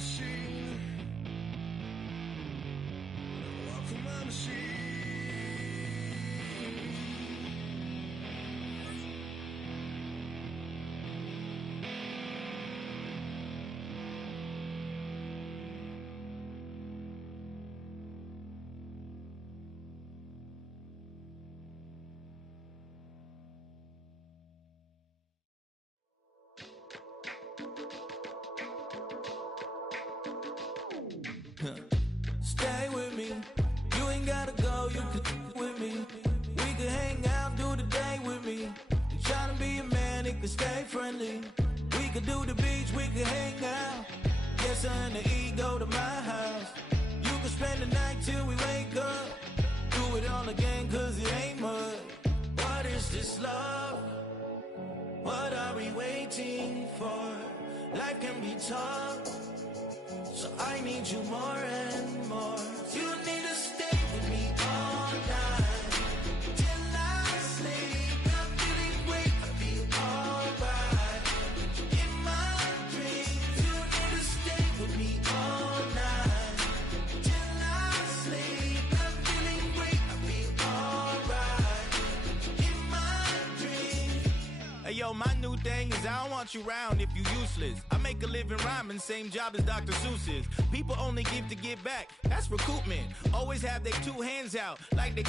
machine. Walk on my machine. Stay with me, you ain't gotta go, you can with me. We can hang out, do the day with me. You tryna be a man, it can stay friendly. We could do the beach, we can hang out. Yes, her and the E go to my house. You can spend the night till we wake up. Do it all again, cause it ain't mud. What is this love? What are we waiting for? Life can be tough, so I need you more and more. You need to stay with me all night till I sleep. I'm feeling great, I'll be alright. In my dreams, you need to stay with me all night till I sleep. I'm feeling great, I'll be alright. In my dreams. Hey yo, my new thing is I don't want you round if you useless. I make a living rhyming, same job as Dr. Seuss's. People only give to get back, that's recoupment. Always have their two hands out, like they.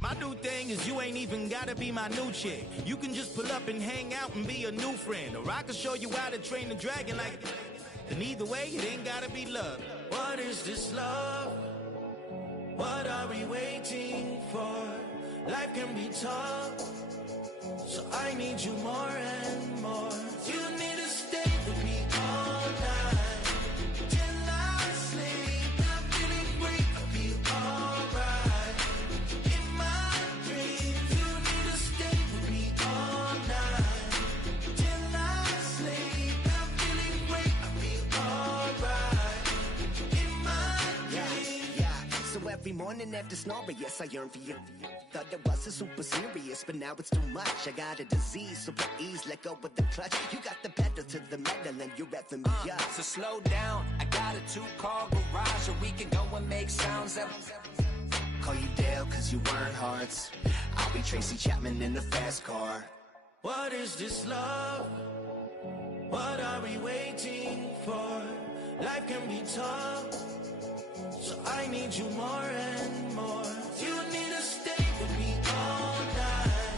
My new thing is you ain't even gotta be my new chick. You can just pull up and hang out and be a new friend. Or I can show you how to train the dragon like. And either way, it ain't gotta be love. What is this love? What are we waiting for? Life can be tough, so I need you more and more. You need to stay with me all night till I sleep. I'm feeling great, I'll be alright. In my dreams, you need to stay with me all night till I sleep. I'm feeling great, I'll be alright. In my dreams. Yeah. So every morning after snoring, yes, I yearn for you. Thought it wasn't super serious, but now it's too much. I got a disease, so please let go with the clutch. You got the pedal to the metal and you're revving me up. So slow down, I got a 2-car garage, or we can go and make sounds of. Call you Dale, cause you weren't hearts. I'll be Tracy Chapman in the fast car. What is this love? What are we waiting for? Life can be tough, so I need you more and more. You need to stay with me all night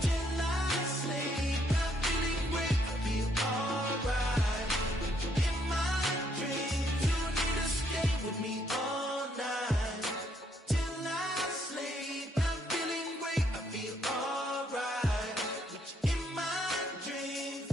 till I sleep. I'm feeling great, I'll be alright. In my dreams, you need to stay with me all night till I sleep. I'm feeling great, I'll be alright. In my dreams.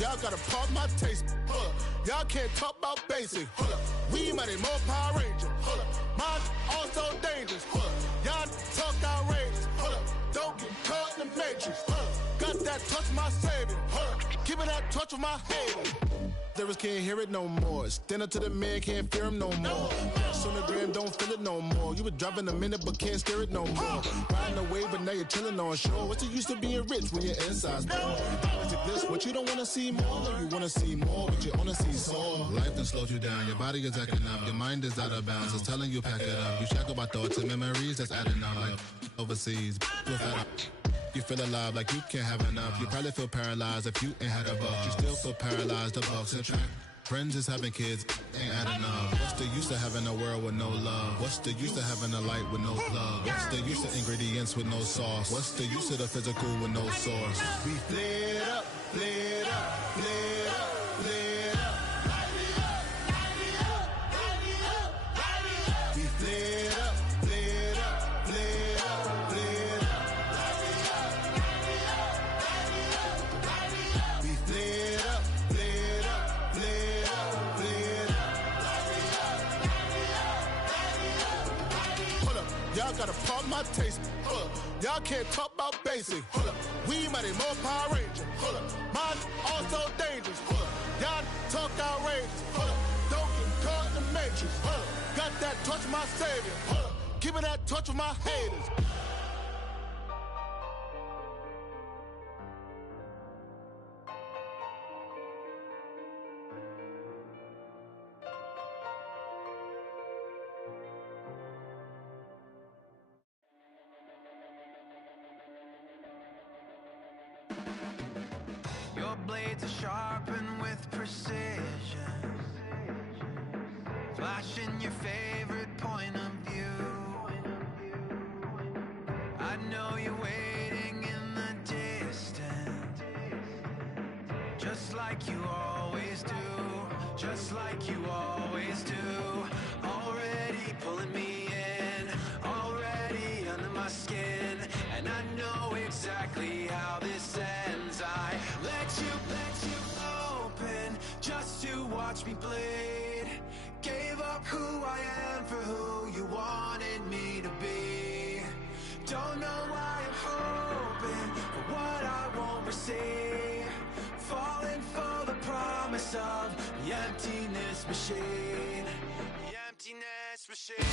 Y'all gotta pump my taste. Hold up. Y'all can't talk about basic. Hold up. We mighty more Power Ranger. Hold up. Mine also dangerous. Hold up. Y'all talk outrageous. Hold up. Don't get caught in the matrix. Hold up. Got that touch of my savior. Hold up. Keeping that touch with my hater. Lyrics can't hear it no more. Stand up to the man, can't fear him no more. Sonogram don't feel it no more. You been driving a minute but can't steer it no more. Riding away but now you're chilling on shore. What's the use of being rich when your inside's poor? This what you don't wanna see more. You wanna see more but you wanna see sore. Life done slowed you down. Your body is acting up. Your mind is out of bounds. It's telling you pack it up. You shackle by thoughts and memories that's adding up like overseas. You feel alive like you can't have enough. You probably feel paralyzed if you ain't had a buck. You still feel paralyzed, the bucks attract. Friends is having kids, ain't adding up. What's the use of having a world with no love? What's the use of having a light with no plug? What's the use of ingredients with no sauce? What's the use of the physical with no source? We flared up, flared up, flared up, flared up. Light it up, light it up, light it up, light it up. We flared up, flared up, flared up, flared up. Light it up, light it up, light it up, light it up. We flared up, flared up, flared up, flared up. Light it up, light it up, light it up, light it up. Hold up, y'all gotta pump my taste. Hold up, y'all can't talk about basic. Hold up, we mighty more Power Ranger. Hold up, mine also dangerous. Hold up, y'all talk outrageous. Hold up, don't get caught in the matrix. Hold up, got that touch of my savior. Hold up, give me that touch of my haters. Your blades are sharpened with precision, flashing your favorite point of view. I know you're waiting in the distance, just like you always do, just like you always do. Already pulling me in, already under my skin, and I know exactly how this ends. I let you open just to watch me bleed. Gave up who I am for who you wanted me to be. Don't know why I'm hoping for what I won't receive. Falling for the promise of the emptiness machine. The emptiness machine.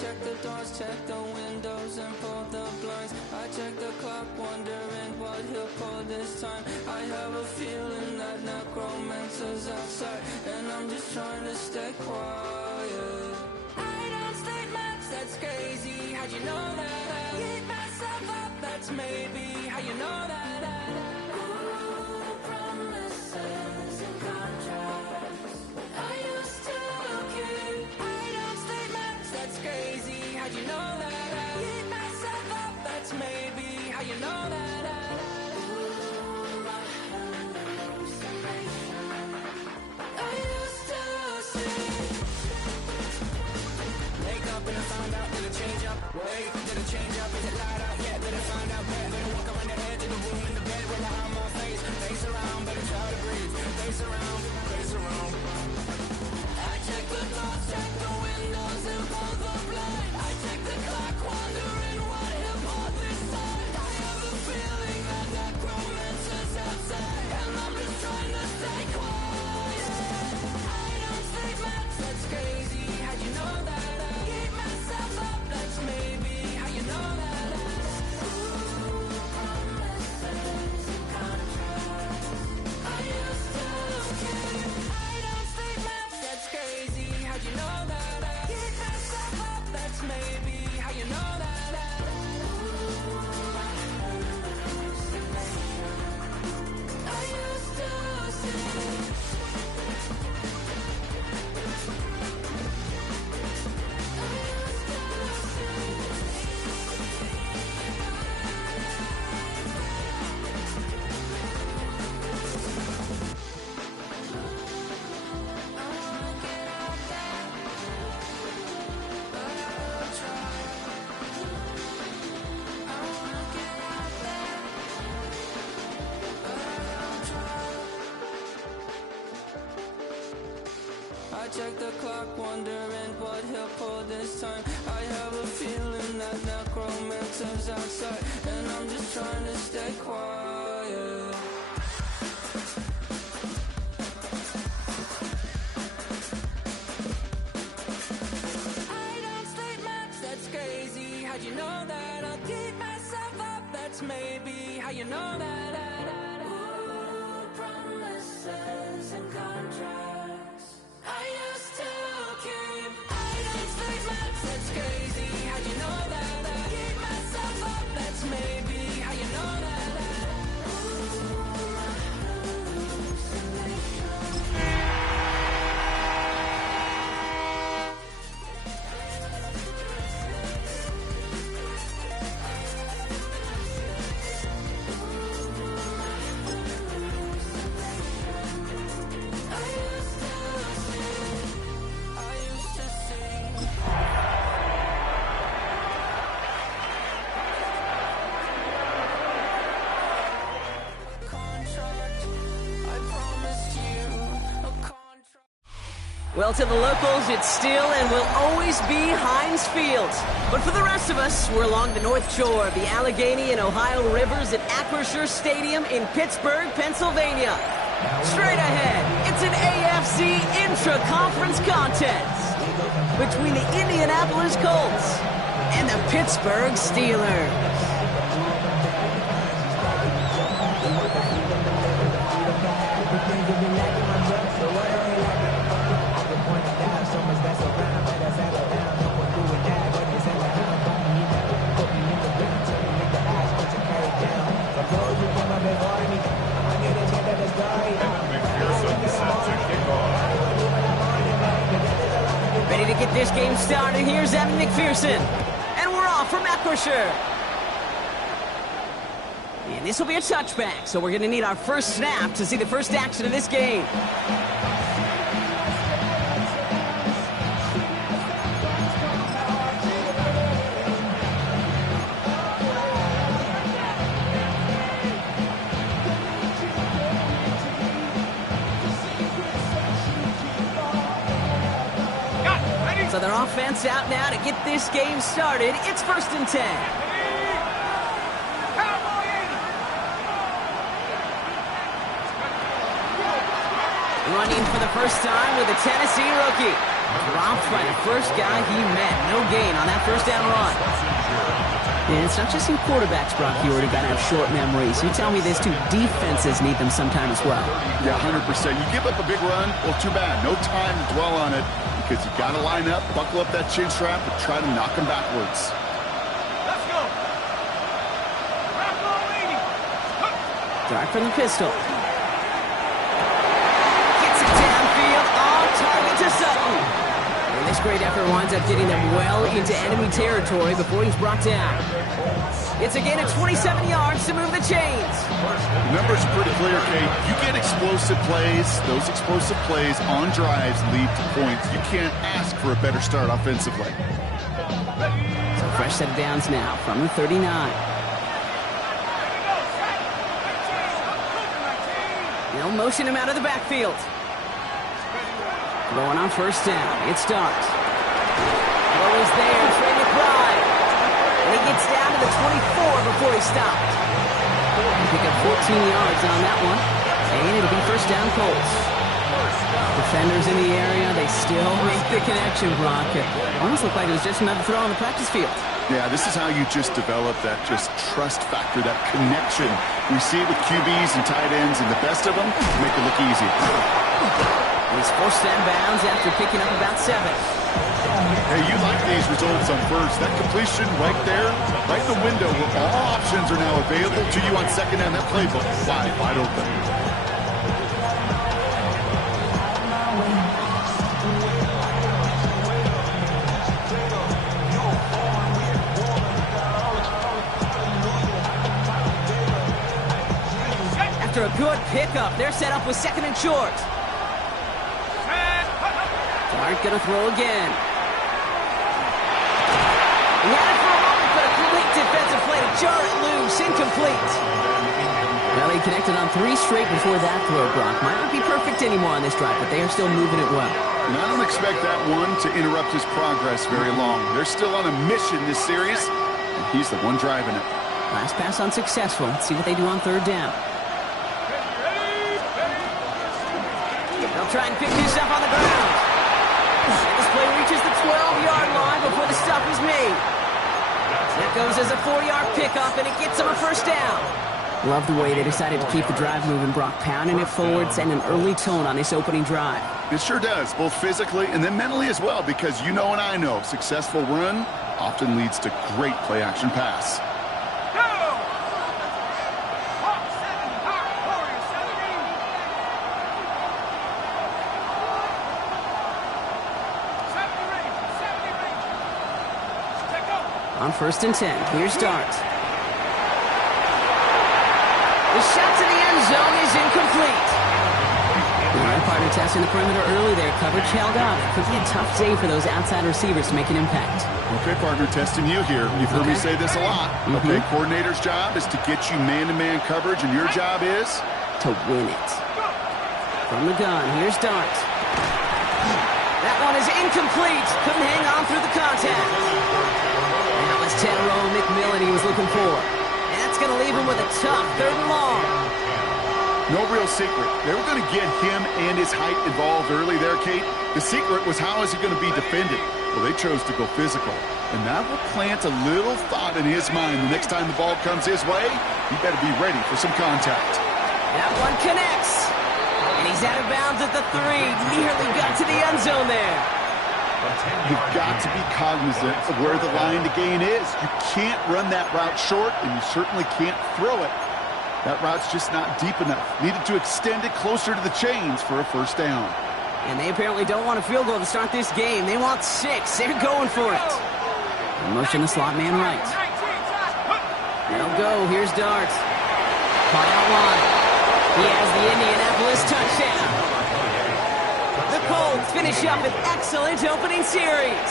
check the doors, check the windows and pull the blinds. I check the clock, wondering what he'll pull this time. I have a feeling that necromancer's outside, and I'm just trying to stay quiet. I don't stay much, that's crazy. How'd you know that? Keep myself up, that's that's maybe how you know that. Ooh, promises and contracts. I used to keep items, statements, that's crazy. How'd you know that? Beat myself up, that's maybe how you know that. Ooh, my hallucination. I used to see. Wake up and I found out, did it change up? Wait, did it change up? Is it light up? Yeah, did it find out? Better walk around the edge of the room in the bed with my on my face. Face around, better try to breathe. Face around, face around. I check the doors, check the windows and pull the blind. I check the clock, wondering what he'll pull this time. I have a feeling that necromancer's outside, and I'm just trying to stay quiet. I don't think much, that's crazy. How'd you know that? Keep myself up, that's maybe how you know that. Ooh, promises and contracts. I used to keep. I don't think much, that's crazy. How'd you know that? Keep myself up, that's maybe how you know that. Ooh, my hallucination. I used to see. I check the clock, wondering what he'll pull this time. I have a feeling that necromancer's outside, and I'm just trying to stay quiet. I don't sleep much, that's crazy. How'd you know that? I'll keep myself up, that's maybe how you know that. Ooh, promises and contracts. I used to keep. I don't sleep much, that's crazy. How'd you know that? Keep myself up, that's maybe how you know that. Ooh, my hallucination. Well, to the locals, it's still and will always be Heinz Field. But for the rest of us, we're along the North Shore of the Allegheny and Ohio Rivers at Acrisure Stadium in Pittsburgh, Pennsylvania. Straight ahead, it's an AFC intra-conference contest between the Indianapolis Colts and the Pittsburgh Steelers. Ready to get this game started. Here's Evan McPherson. And we're off from Acrisure. And this will be a touchback, so we're going to need our first snap to see the first action of this game. So their offense out now to get this game started. It's 1st and 10. Running for the first time with a Tennessee rookie. Dropped by the first guy he met. No gain on that first down run. And it's not just in quarterbacks, Brock Huard, who got to have short memories. You tell me these two defenses need them sometime as well. Yeah, 100%. You give up a big run, well, too bad. No time to dwell on it because you got to line up, buckle up that chin strap, and try to knock them backwards. Let's go. Dart from the pistol. Gets it downfield, on target to Sutton. And this great effort winds up getting them well into enemy territory before he's brought down. It's a gain of 27 yards to move the chains. The numbers are pretty clear, Kate. You get explosive plays. Those explosive plays on drives lead to points. You can't ask for a better start offensively. So fresh set of downs now from the 39. They'll motion him out of the backfield. Throwing on first down. It starts. Throw is there. Trey McBride. And he gets down to the 24 before he stopped. Pick up 14 yards on that one. And it'll be first down Colts. Defenders in the area, they still make the connection, Brock. It almost looked like it was just another throw on the practice field. Yeah, this is how you just develop that just trust factor, that connection. We see it with QBs and tight ends, and the best of them make it look easy. And he's forced out of bounds after picking up about 7. Hey, you like these results on first. That completion right there, right in the window where all options are now available to you on second down. That playbook wide open. After a good pickup, they're set up with second and short. Dart gonna throw again. He had it for a moment, but a complete defensive play to jar it loose. Incomplete. Well, he connected on 3 straight before that throw, Brock. Might not be perfect anymore on this drive, but they are still moving it well. And I don't expect that one to interrupt his progress very long. They're still on a mission this series, and he's the one driving it. Last pass unsuccessful. Let's see what they do on third down. They'll try and pick this up on the ground. This play reaches the 12-yard line before the stop is made. That goes as a 4-yard pickup, and it gets them a first down. Love the way they decided to keep the drive moving, Brock. Pounding it forward, setting an early tone on this opening drive. It sure does, both physically and then mentally as well, because you know and I know, successful run often leads to great play-action pass. On first and 10, here's Dart. The shot to the end zone is incomplete. The right partner testing the perimeter early there. Coverage held up. Could be a tough day for those outside receivers to make an impact. Okay, partner, testing you here. You've heard me say this a lot. Okay, coordinator's job is to get you man-to-man coverage, and your job is? To win it. From the gun, here's Dart. That one is incomplete. Couldn't hang on through the contact. That was Tyrone McMillan he was looking for. And that's going to leave him with a tough 3rd and long. No real secret. They were going to get him and his height involved early there, Kate. The secret was how is he going to be defended? Well, they chose to go physical. And that will plant a little thought in his mind. The next time the ball comes his way, he better be ready for some contact. That one connects. And he's out of bounds at the 3. Nearly got to the end zone there. You've got to be cognizant of where the line to gain is. You can't run that route short, and you certainly can't throw it. That route's just not deep enough. Needed to extend it closer to the chains for a first down. And they apparently don't want a field goal to start this game. They want 6. They're going for it. And motion the slot man right. They'll go. Here's Dart. Caught out wide. He has the Indianapolis touchdown. The Colts finish up an excellent opening series.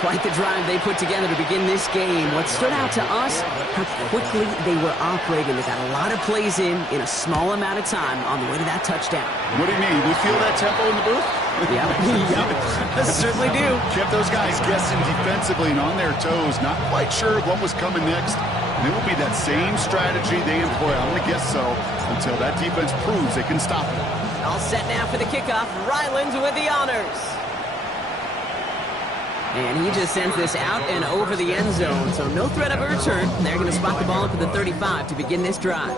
Quite the drive they put together to begin this game. What stood out to us, how quickly they were operating. They got a lot of plays in a small amount of time on the way to that touchdown. What do you mean? We feel that tempo in the booth? Yep. Certainly do. Kept those guys guessing defensively and on their toes, not quite sure what was coming next. And it will be that same strategy they employ, I'm going to guess so, until that defense proves they can stop it. All set now for the kickoff. Ryland with the honors. And he just sends this out and over the end zone, so no threat of a return. They're going to spot the ball up at the 35 to begin this drive.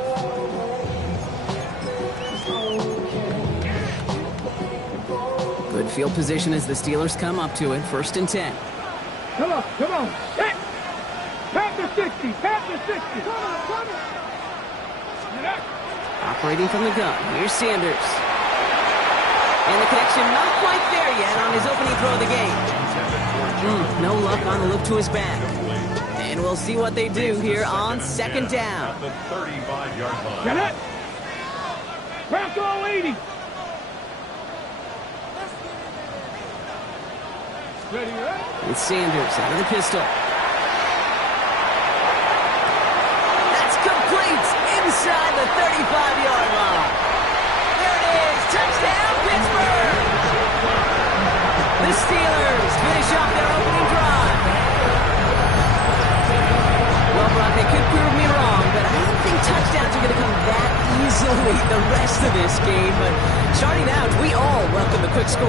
Good field position as the Steelers come up to it. First and 10. Come on. Hey! Pack the 60. Pass the 60. Come on. Operating from the gun. Here's Sanders. And the connection not quite there yet on his opening throw of the game. No luck on the look to his back. And we'll see what they do here on second down. The 35-yard line. Get it. Pass all 80. Ready, right? It's Sanders out of the pistol. That's complete inside the 35-yard line. There it is. Touchdown, Pittsburgh. The Steelers finish off their opening drive. Well, Brock, they could prove me wrong, but I don't think touchdowns are going to come that easily the rest of this game. But starting out, we all welcome the quick score.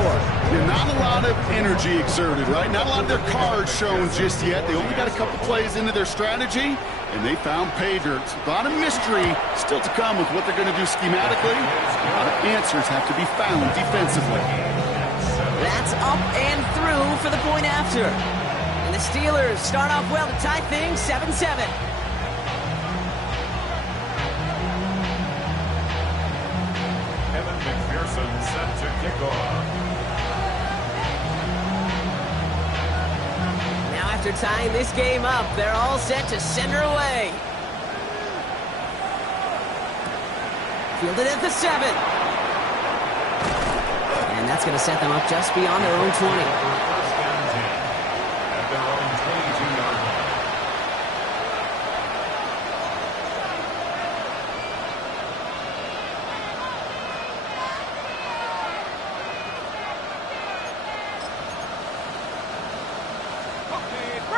Yeah, not a lot of energy exerted, right? Not a lot of their cards shown just yet. They only got a couple plays into their strategy, and they found pay dirt. A lot of mystery still to come with what they're going to do schematically. A lot of answers have to be found defensively. That's up and through for the point after. And the Steelers start off well to tie things 7-7. Kevin McPherson set to kick off. Now after tying this game up, they're all set to send her away. Fielded at the 7. And that's going to set them up just beyond their own 20. First and 10 at their own 22-yard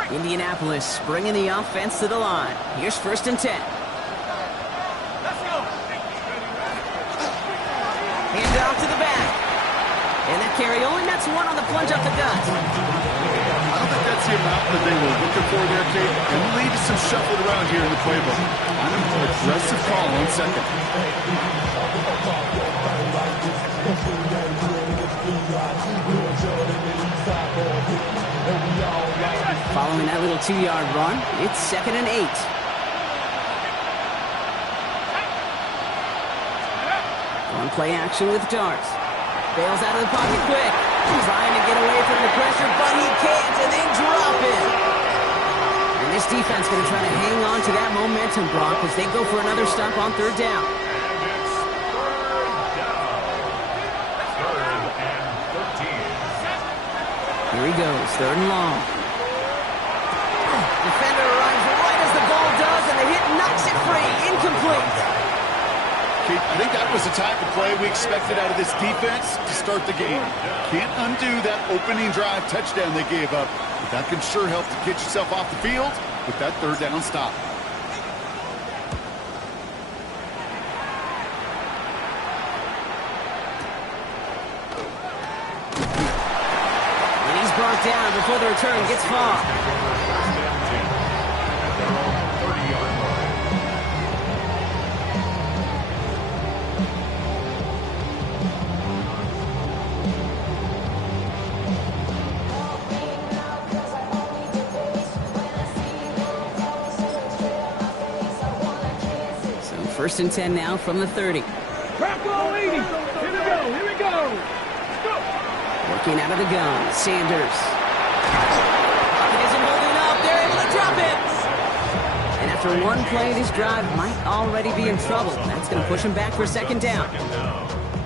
line. Indianapolis bringing the offense to the line. Here's first and 10. Hand it off to the back. And that carry only nets one on the plunge up the gut. I don't think that's the amount that they were looking for there, Kate. And the lead is some shuffled around here in the playbook. Kind of an aggressive call on second. Following that little 2-yard run, it's 2nd and 8. On play action with Darts. Bails out of the pocket quick. Trying to get away from the pressure, but he can't, and they drop it. And this defense going to try to hang on to that momentum, Brock, as they go for another stop on third down. And it's third down. 3rd and 13. Here he goes, 3rd and long. Defender arrives right as the ball does, and the hit knocks it free. Incomplete. I think that was the type of play we expected out of this defense to start the game. Can't undo that opening drive touchdown they gave up, but that can sure help to get yourself off the field with that 3rd down stop. And he's brought down before the return gets far. First and 10 at their own 30-yard line. First and 10 now from the 30. Crack all 80. Here we go. Working out of the gun, Sanders. He isn't holding up. They're able to drop it. And after one play, this drive might already be in trouble. That's going to push him back for 2nd down.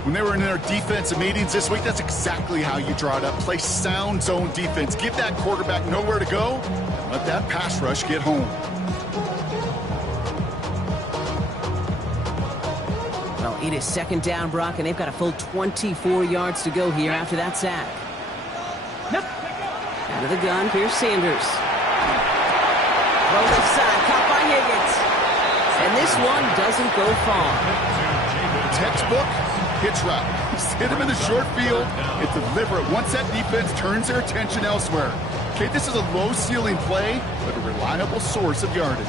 When they were in their defensive meetings this week, that's exactly how you draw it up. Play sound zone defense. Give that quarterback nowhere to go. Let that pass rush get home. Well, it is 2nd down, Brock, and they've got a full 24 yards to go here after that sack. Out of the gun, here's Sanders. Throw left side, caught by Higgins. And this one doesn't go far. Textbook hitch route. Hit him in the short field. It's deliberate. Once that defense turns their attention elsewhere. Okay, this is a low-ceiling play, but a reliable source of yardage.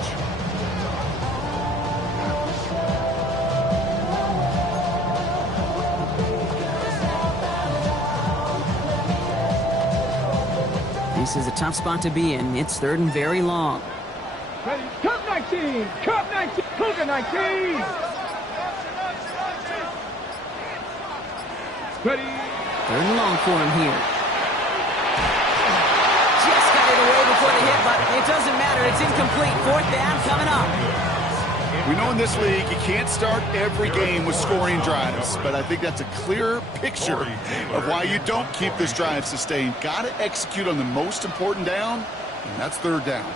This is a tough spot to be in. It's 3rd and very long. Ready? Cup 19! Cup 19! Cougar 19! Ready? Third and long for him here. Just got it away before the hit, but it doesn't matter. It's incomplete. Fourth down coming up. We know in this league you can't start every game with scoring drives, but I think that's a clear picture of why you don't keep this drive sustained. Got to execute on the most important down, and that's third down.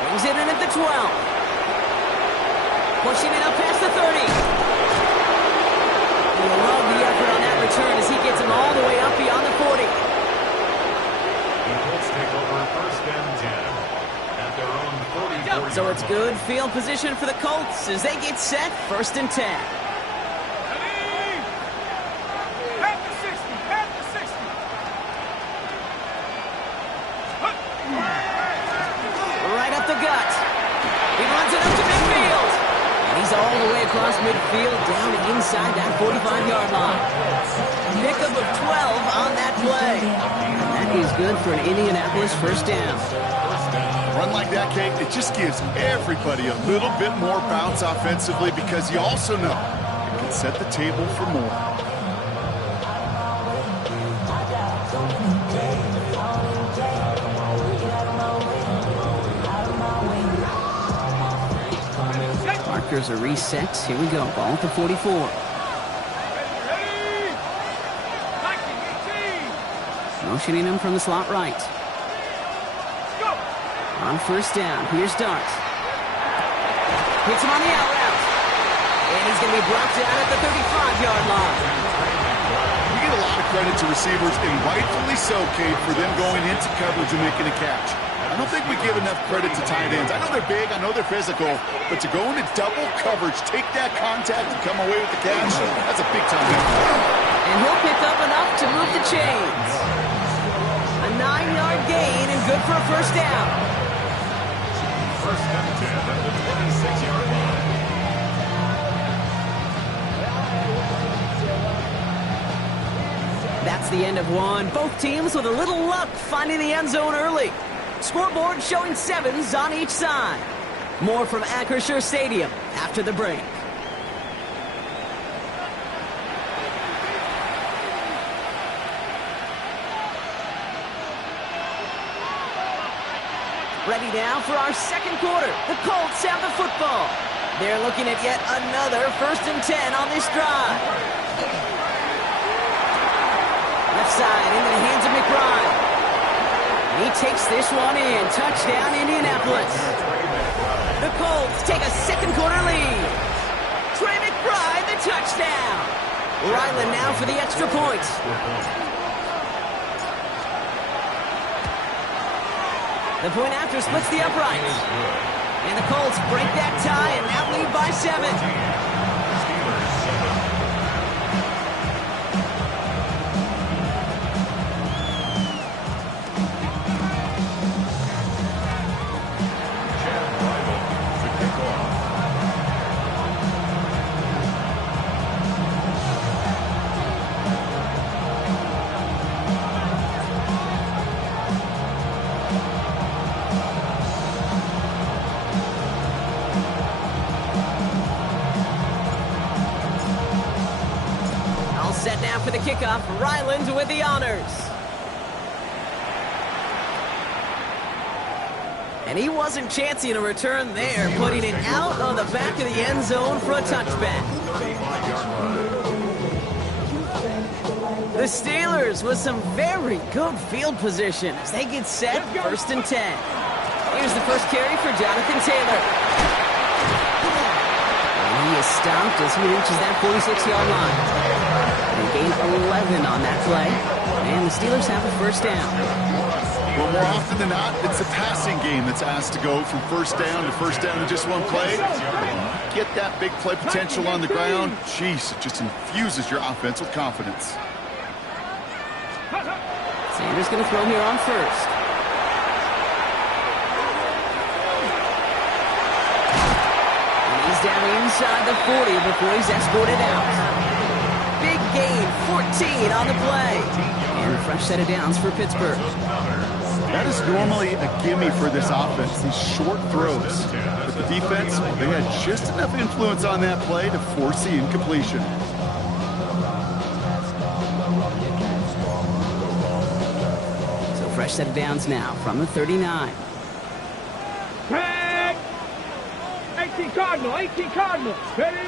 Brings it in at the 12. Pushing it up past the 30. You'll love the effort on that return as he gets him all the way up beyond the 40. The Colts take over first and 10 at their own 40. So it's good field position for the Colts as they get set first and 10. At the 60! At the 60! Right up the gut. He runs it up to midfield. And he's all the way across midfield down to inside that 45-yard line. Pickup of 12 on that play. And that is good for an Indianapolis first down. A run like that, Kate, it just gives everybody a little bit more bounce offensively because you also know it can set the table for more. Markers are reset. Here we go. Ball at the 44. Motioning him from the slot right. On first down, here's Dart. Hits him on the out route. And he's going to be brought down at the 35-yard line. We get a lot of credit to receivers, and rightfully so, Kate, for them going into coverage and making a catch. I don't think we give enough credit to tight ends. I know they're big, I know they're physical, but to go into double coverage, take that contact, and come away with the catch, that's a big-time effort. And he'll pick up enough to move the chains. A 9-yard gain and good for a first down. First and 10 at the 26-yard line. That's the end of one. Both teams with a little luck finding the end zone early. Scoreboard showing 7s on each side. More from Acrisure Stadium after the break. Ready now for our second quarter. The Colts have the football. They're looking at yet another first and 10 on this drive. Left side into the hands of McBride. He takes this one in. Touchdown, Indianapolis. The Colts take a second quarter lead. Trey McBride, the touchdown. Ryland now for the extra point. The point after splits the uprights. And the Colts break that tie and now lead by 7. Set now for the kickoff. Ryland with the honors. And he wasn't chancing a return there, putting it out on the back of the end zone for a touchback. The Steelers with some very good field position as they get set first and 10. Here's the first carry for Jonathan Taylor. And he is stopped as he reaches that 46-yard line. They gain 11 on that play, and the Steelers have a first down. Well, more often than not, it's the passing game that's asked to go from first down in just one play. Get that big play potential on the ground. Jeez, it just infuses your offense with confidence. Sanders going to throw here on first. And he's down inside the 40 before he's escorted out. Big gain, 14 on the play. And a fresh set of downs for Pittsburgh. That is normally a gimme for this offense, these short throws. But the defense, they had just enough influence on that play to force the incompletion. So fresh set of downs now from the 39. 18 Cardinal, 18 Cardinal. Ready?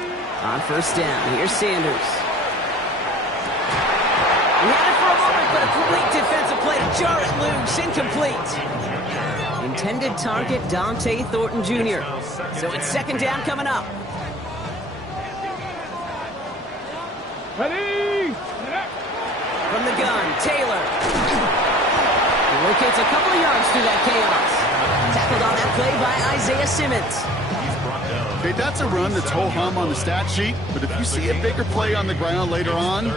On first down, here's Sanders. He had it for a moment, but a complete defensive play to jar it loose, incomplete. Intended target, Dante Thornton Jr. So it's second down coming up. Ready? From the gun, Taylor. He locates a couple of yards through that chaos. Tackled on that play by Isaiah Simmons. Okay, that's a run that's ho-hum on the stat sheet, but if you see a bigger play on the ground later on,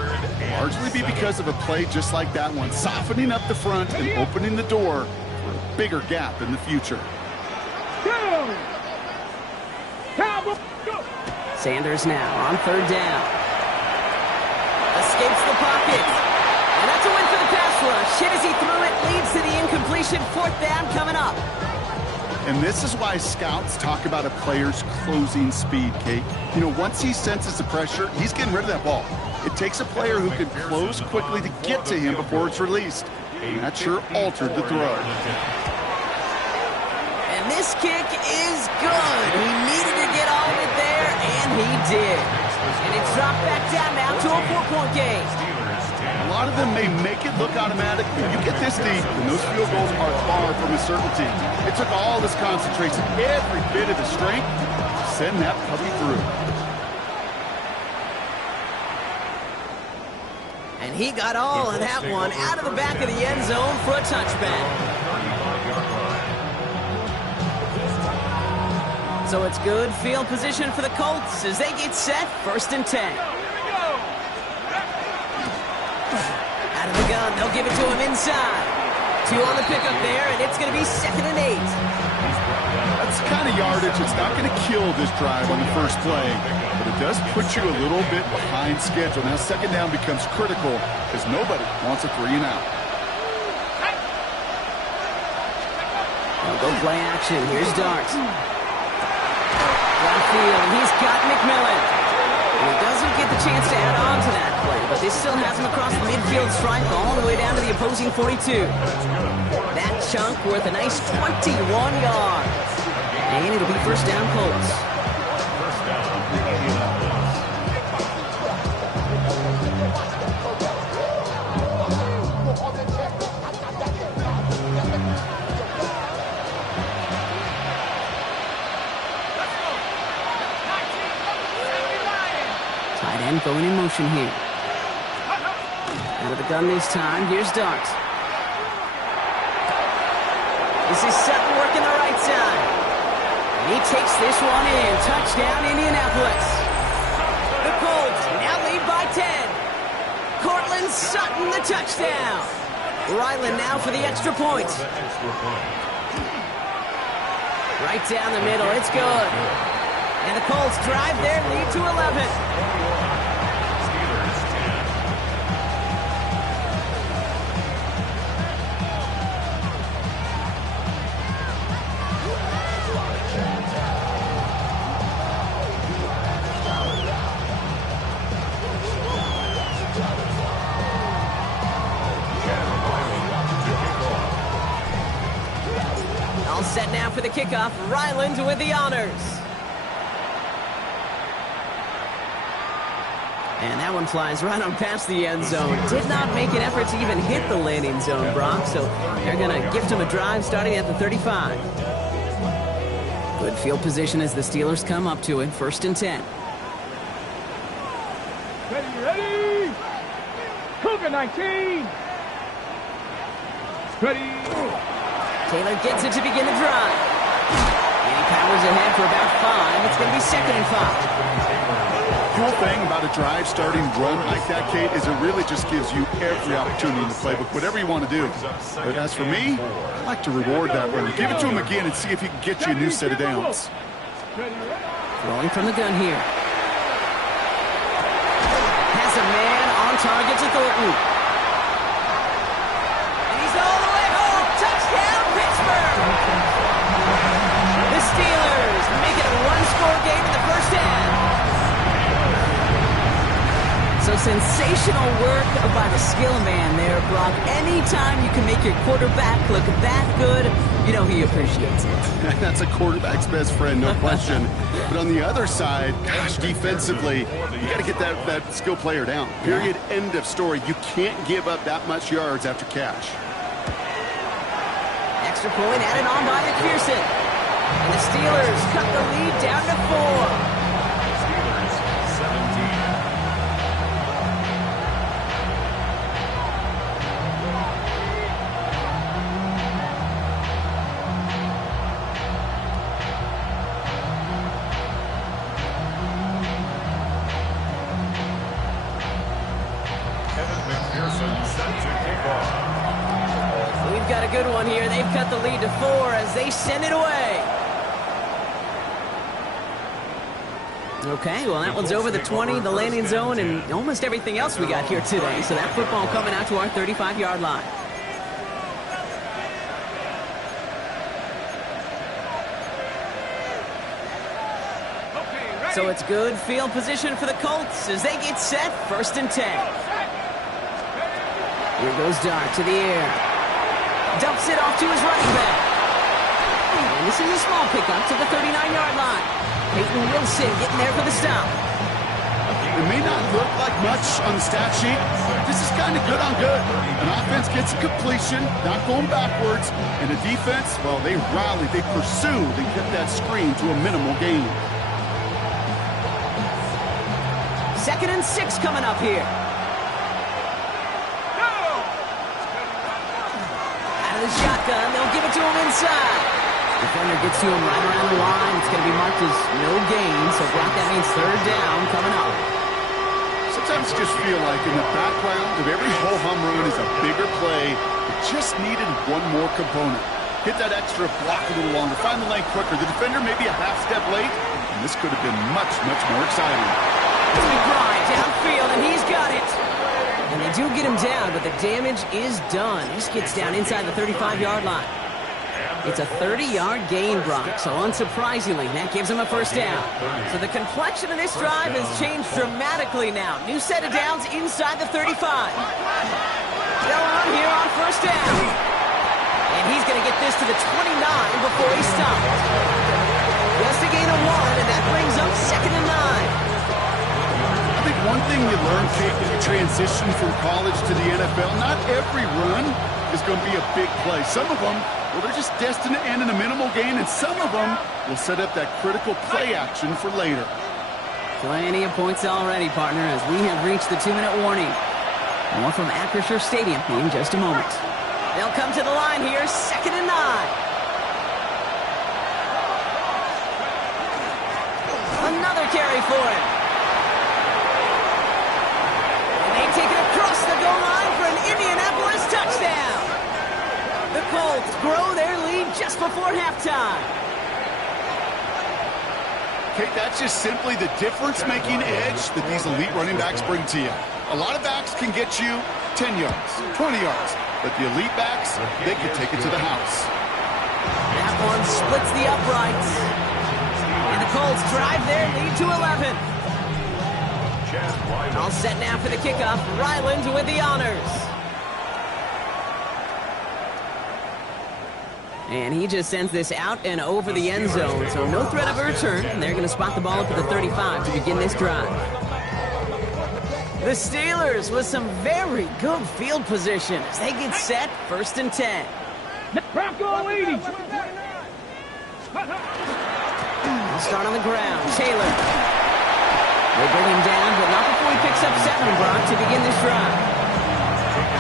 largely be because of a play just like that one, softening up the front and opening the door for a bigger gap in the future. Sanders now on third down. Escapes the pocket. And that's a win for the pass rush. Hit as he threw it, leads to the incompletion. Fourth down coming up. And this is why scouts talk about a player's closing speed, Kate. You know, once he senses the pressure, he's getting rid of that ball. It takes a player who can close quickly to get to him before it's released. And that sure altered the throw. And this kick is good. He needed to get all of it there, and he did. And it's dropped back down now to a 4-point game. A lot of them may make it look automatic, but you get this deep, and those field goals are far from a certainty. It took all this concentration, every bit of his strength, to send that puppy through. And he got all of that one out of the back of the end zone for a touchback. So it's good field position for the Colts as they get set, 1st and 10. Out of the gun, they'll give it to him inside. 2 on the pickup there, and it's going to be 2nd and 8. That's the kind of yardage that's not going to kill this drive on the first play, but it does put you a little bit behind schedule. Now second down becomes critical because nobody wants a 3 and out. They'll go play action. Here's Dart. Downfield, he's got McMillan. And he doesn't get the chance to add on to that play, but this still has him across the midfield stripe all the way down to the opposing 42. That chunk worth a nice 21 yards. And it'll be first down Colts. Tight end going in motion here. Out of the gun this time. Here's Dart. This is Sutton working the right side. And he takes this one in. Touchdown, Indianapolis. The Colts now lead by 10. Cortland Sutton, the touchdown. Ryland now for the extra point. Right down the middle. It's good. And the Colts drive their lead to 11. All set now for the kickoff. Ryland with the honors. And that one flies right on past the end zone. Did not make an effort to even hit the landing zone, Brock, so they're going to gift him a drive starting at the 35. Good field position as the Steelers come up to it, 1st and 10. Ready? Cougar 19. Ready? Taylor gets it to begin the drive. And he powers ahead for about 5. It's going to be 2nd and 5. Cool thing about a drive starting run like that, Kate, is it really just gives you every opportunity in the playbook, whatever you want to do. But as for me, I like to reward that run. Give it to him again and see if he can get you a new set of downs. Throwing from the gun here. Has a man target to Thornton. And he's all the way home. Touchdown, Pittsburgh! The Steelers make it a one-score game in the first half. So sensational work by the skill man there, Brock. Anytime you can make your quarterback look that good, you know he appreciates it. That's a quarterback's best friend, no question. But on the other side, gosh, defensively, you got to get that skill player down. Period. Yeah. End of story. You can't give up that much yards after catch. Extra point added on by McPherson. And the Steelers cut the lead down to 4. Steelers 17. We've got a good one here. They've cut the lead to 4 as they send it away. Okay, well, that one's over the 20, the landing zone, and almost everything else we got here today. So that football coming out to our 35-yard line. So it's good field position for the Colts as they get set, 1st and 10. Here goes Dart to the air. Dumps it off to his running back. And this is a small pickup to the 39-yard line. Peyton Wilson getting there for the stop. It may not look like much on the stat sheet. This is kind of good on good. An offense gets a completion, not going backwards. And the defense, well, they rallied, they pursued, they kept that screen to a minimal gain. 2nd and 6 coming up here. Out of the shotgun, they'll give it to him inside. Defender gets to him right around the line. It's going to be marked as no gain, so Brock, that means 3rd down coming up. Sometimes you just feel like in the background of every ho-hum run is a bigger play. It just needed one more component. Hit that extra block a little longer, find the lane quicker. The defender may be a half step late, and this could have been much, much more exciting. McBride downfield, and he's got it. And they do get him down, but the damage is done. He just gets down inside the 35-yard line. It's a 30-yard gain, Brock, so unsurprisingly, that gives him a 1st down. So the complexion of this drive has changed dramatically now. New set of downs inside the 35. They'll run here on 1st down. And he's going to get this to the 29 before he stops. Just a gain of 1, and that brings up 2nd and 9. I think one thing you learn, Kate, when you transition from college to the NFL, not every run is going to be a big play. Some of them, well, they're just destined to end in a minimal gain, and some of them will set up that critical play action for later. Plenty of points already, partner, as we have reached the 2-minute warning. More from Acrisure Stadium in just a moment. They'll come to the line here, 2nd and 9. Another carry for him. And they take it across the goal line for an Indianapolis touchdown. The Colts grow their lead just before halftime. Kate, that's just simply the difference-making edge that these elite running backs bring to you. A lot of backs can get you 10 yards, 20 yards, but the elite backs, they can take it to the house. That one splits the uprights. And the Colts drive their lead to 11. All set now for the kickoff. Ryland with the honors. And he just sends this out and over the end zone. So no threat of a return. And they're going to spot the ball up at the 35 to begin this drive. The Steelers with some very good field position as they get set, 1st and 10. Bronco 80. They'll start on the ground. Taylor. They bring him down, but not before he picks up 7, Brock, to begin this drive.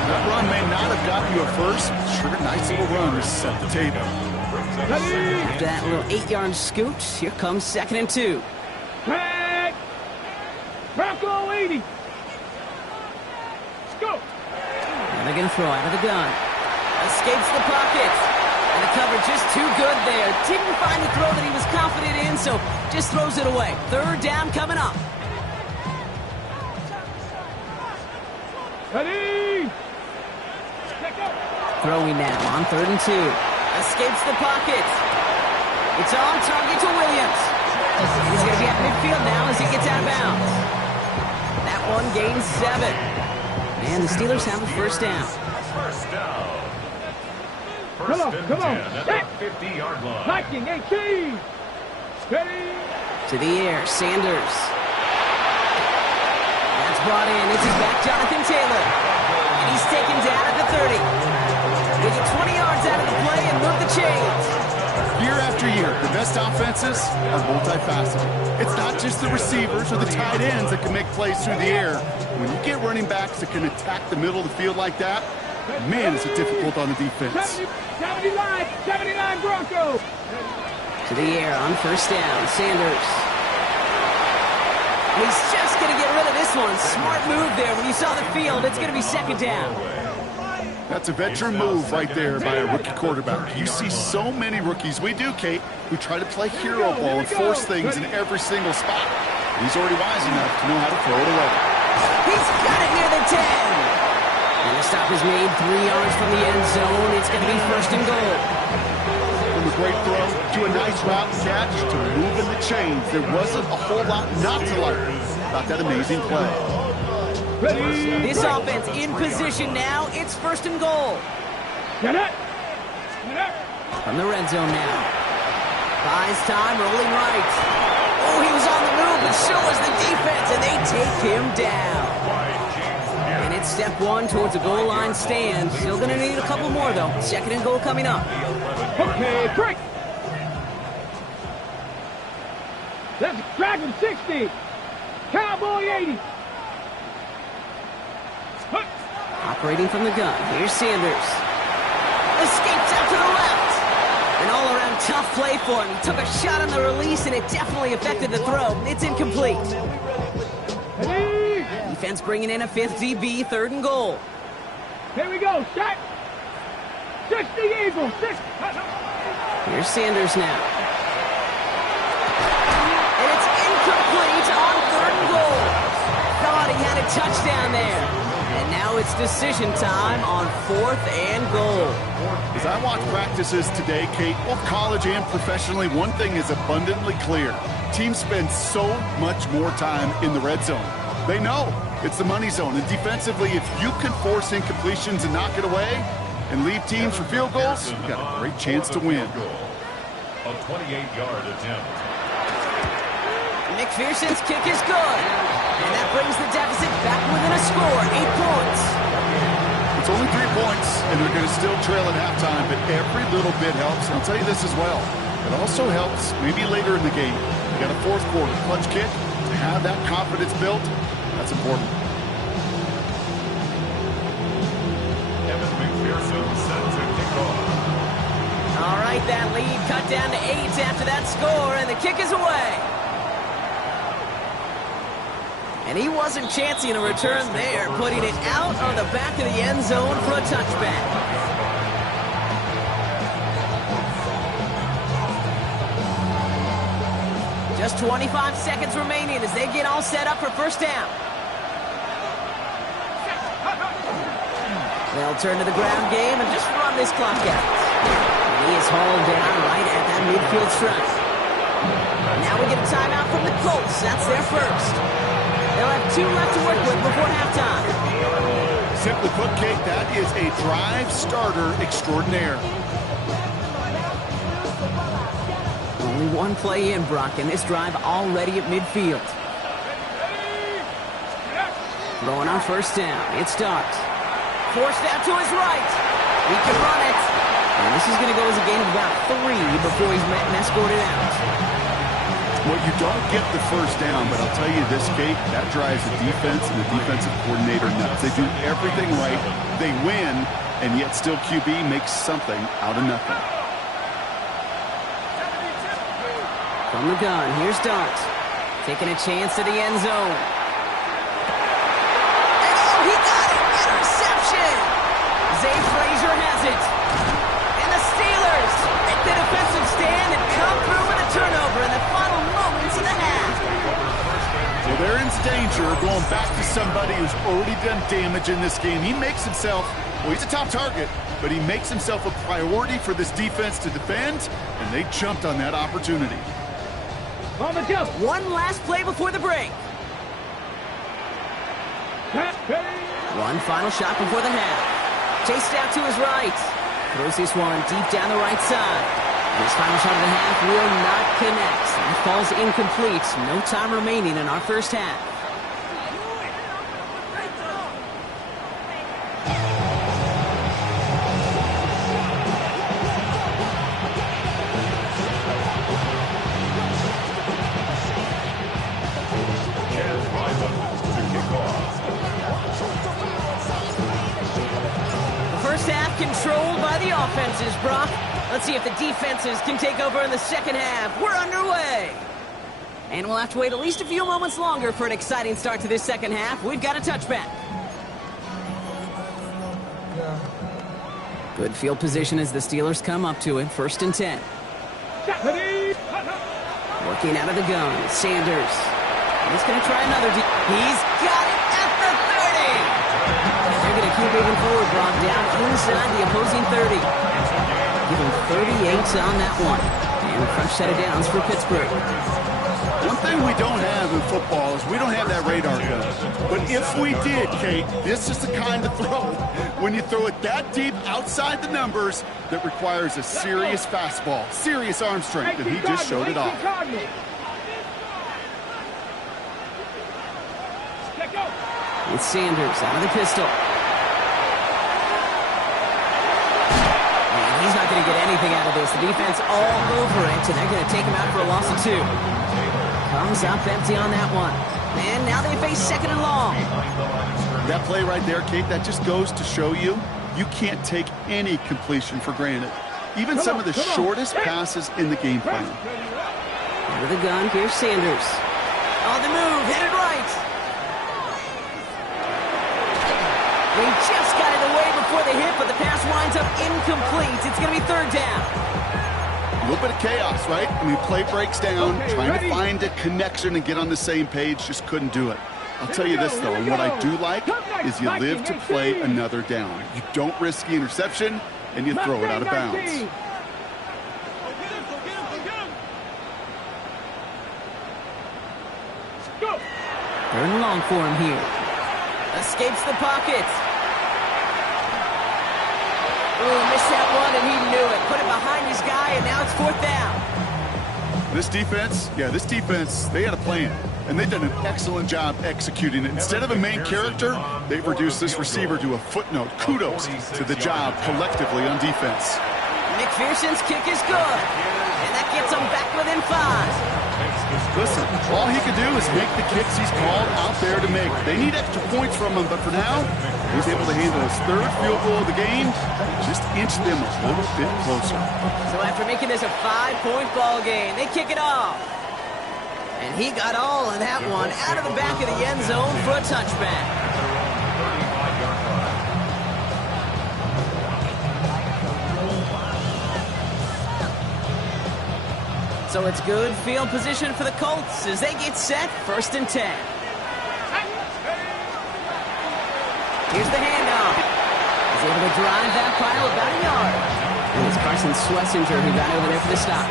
That run may not have gotten you a first. Sure, nice little run to set the table. After that little 8-yard scoot, here comes 2nd and 2. Tag. Bronco 80. Scoop. And they're going to throw out of the gun. Escapes the pocket. And the cover just too good there. Didn't find the throw that he was confident in, so just throws it away. 3rd down coming up. Ready? Throwing now on 3rd and 2. Escapes the pocket. It's on target to Williams. He's going to be at midfield now as he gets out of bounds. That one gains 7. And the Steelers have a first down. First down. Come on. At the 50-yard line. Liking 18. Ready? To the air, Sanders. That's brought in. This is back Jonathan Taylor. And he's taken down at the 30. They get 20 yards out of the play and move the chains. Year after year, the best offenses are multifaceted. It's not just the receivers or the tight ends that can make plays through the air. When you get running backs that can attack the middle of the field like that, man, is it difficult on the defense. 79 Broncos. To the air on first down, Sanders. He's just going to get rid of this one. Smart move there. When you saw the field, it's going to be second down. That's a veteran move right there by a rookie quarterback. You see so many rookies, we do, Kate, who try to play hero ball and force things in every single spot. He's already wise enough to know how to throw it away. He's got it near the 10. And the stop is made 3 yards from the end zone. It's going to be first and goal. From a great throw to a nice route catch to moving the chains, there wasn't a whole lot not to like about that amazing play. This offense in position now. It's first and goal. From the red zone now. Buys time, rolling right. Oh, he was on the move, but so was the defense, and they take him down. And it's step 1 towards a goal line stand. Still going to need a couple more, though. Second and goal coming up. Okay, break. That's Dragon 60. Cowboy 80. Operating from the gun. Here's Sanders. Escapes out to the left. An all-around tough play for him. He took a shot on the release, and it definitely affected the throw. It's incomplete. Defense bringing in a 5th DB, 3rd and goal. Here we go. Shot. 60 Eagles. Here's Sanders now. And it's incomplete on 3rd and goal. Thought he had a touchdown there. And now it's decision time on 4th and goal. As I watch practices today, Kate, both college and professionally, one thing is abundantly clear. Teams spend so much more time in the red zone. They know it's the money zone. And defensively, if you can force incompletions and knock it away and leave teams for field goals, you've got a great chance to win. A 28-yard attempt. McPherson's kick is good. And that brings the deficit back within a score, 8 points. It's only 3 points, and they're going to still trail at halftime, but every little bit helps. And I'll tell you this as well. It also helps maybe later in the game. You got a 4th quarter clutch kick. To have that confidence built, that's important. Evan McPherson set to kick off. All right, that lead cut down to 8 after that score, and the kick is away. And he wasn't chancing a return there, putting it out on the back of the end zone for a touchback. Just 25 seconds remaining as they get all set up for first down. They'll turn to the ground game and just run this clock out. And he is hauled down right at that midfield stripe. Now we get a timeout from the Colts. That's their first. They'll have 2 left to work with before halftime. Simply put, Kate, that is a drive starter extraordinaire. Only 1 play in, Brock, and this drive already at midfield. Throwing on first down. It's Starks. Forced out to his right. He can run it. And this is going to go as a gain of about 3 before he's met and escorted out. Well, you don't get the first down, but I'll tell you this, Kate, that drives the defense and the defensive coordinator nuts. They do everything right. They win, and yet still QB makes something out of nothing. From the gun, here's Dart. Taking a chance to the end zone. And oh, he got it! Interception! Zay Frazier has it. And the Steelers make the defensive stand and come through with a turnover in the final moments of the half. Well, they're in danger pressure, going back to somebody who's already done damage in this game. He makes himself, well, he's a top target, but he makes himself a priority for this defense to defend, and they jumped on that opportunity. One last play before the break. One final shot before the half. Chased out to his right. Throws this one deep down the right side. This final shot of the half will not connect. That falls incomplete. No time remaining in our first half. The first half controlled by the offenses, Brock. Let's see if the defenses can take over in the second half. We're underway. And we'll have to wait at least a few moments longer for an exciting start to this second half. We've got a touchback. Good field position as the Steelers come up to it. 1st and 10. Working out of the gun, Sanders. He's going to try another. He's got it at the 30. They're going to keep moving forward, Brock, down inside the opposing 30. Give him 38 on that one. And a fresh set of downs for Pittsburgh. One thing we don't have in football is we don't have that radar gun. But if we did, Kate, this is the kind of throw, when you throw it that deep outside the numbers, that requires a serious fastball, serious arm strength, and he just showed it off. It's Sanders out of the pistol. He's not going to get anything out of this. The defense all over it, and they're going to take him out for a loss of 2. Comes up empty on that one. And now they face 2nd and long. That play right there, Kate, that just goes to show you, you can't take any completion for granted. Even some of the shortest passes in the game plan. Out of the gun, here's Sanders. On the move, headed right. They just got it away before the hit, but the pass winds up incomplete. It's going to be 3rd down. A little bit of chaos, right? I mean, play breaks down, trying to find a connection and get on the same page, just couldn't do it. I'll tell you this, though, and what I do like is you live to play another down. You don't risk the interception, and you throw it out of bounds. 3rd and long for him here. Escapes the pocket. Oh, missed that one, and he knew it. Put it behind his guy, and now it's 4th down. This defense, they had a plan, and they've done an excellent job executing it. Instead of a main character, they've reduced this receiver to a footnote. Kudos to the job collectively on defense. McPherson's kick is good, and that gets him back within 5. Listen, all he could do is make the kicks he's called out there to make. They need extra points from him, but for now, he's able to handle his 3rd field goal of the game, just inch them a little bit closer. So after making this a 5-point ball game, they kick it off. And he got all of that one out of the back of the end zone for a touchback. So it's good field position for the Colts as they get set, 1st and 10. Here's the handoff. He's able to drive that pile about a yard. And it's Carson Schlesinger who got over there for the stop.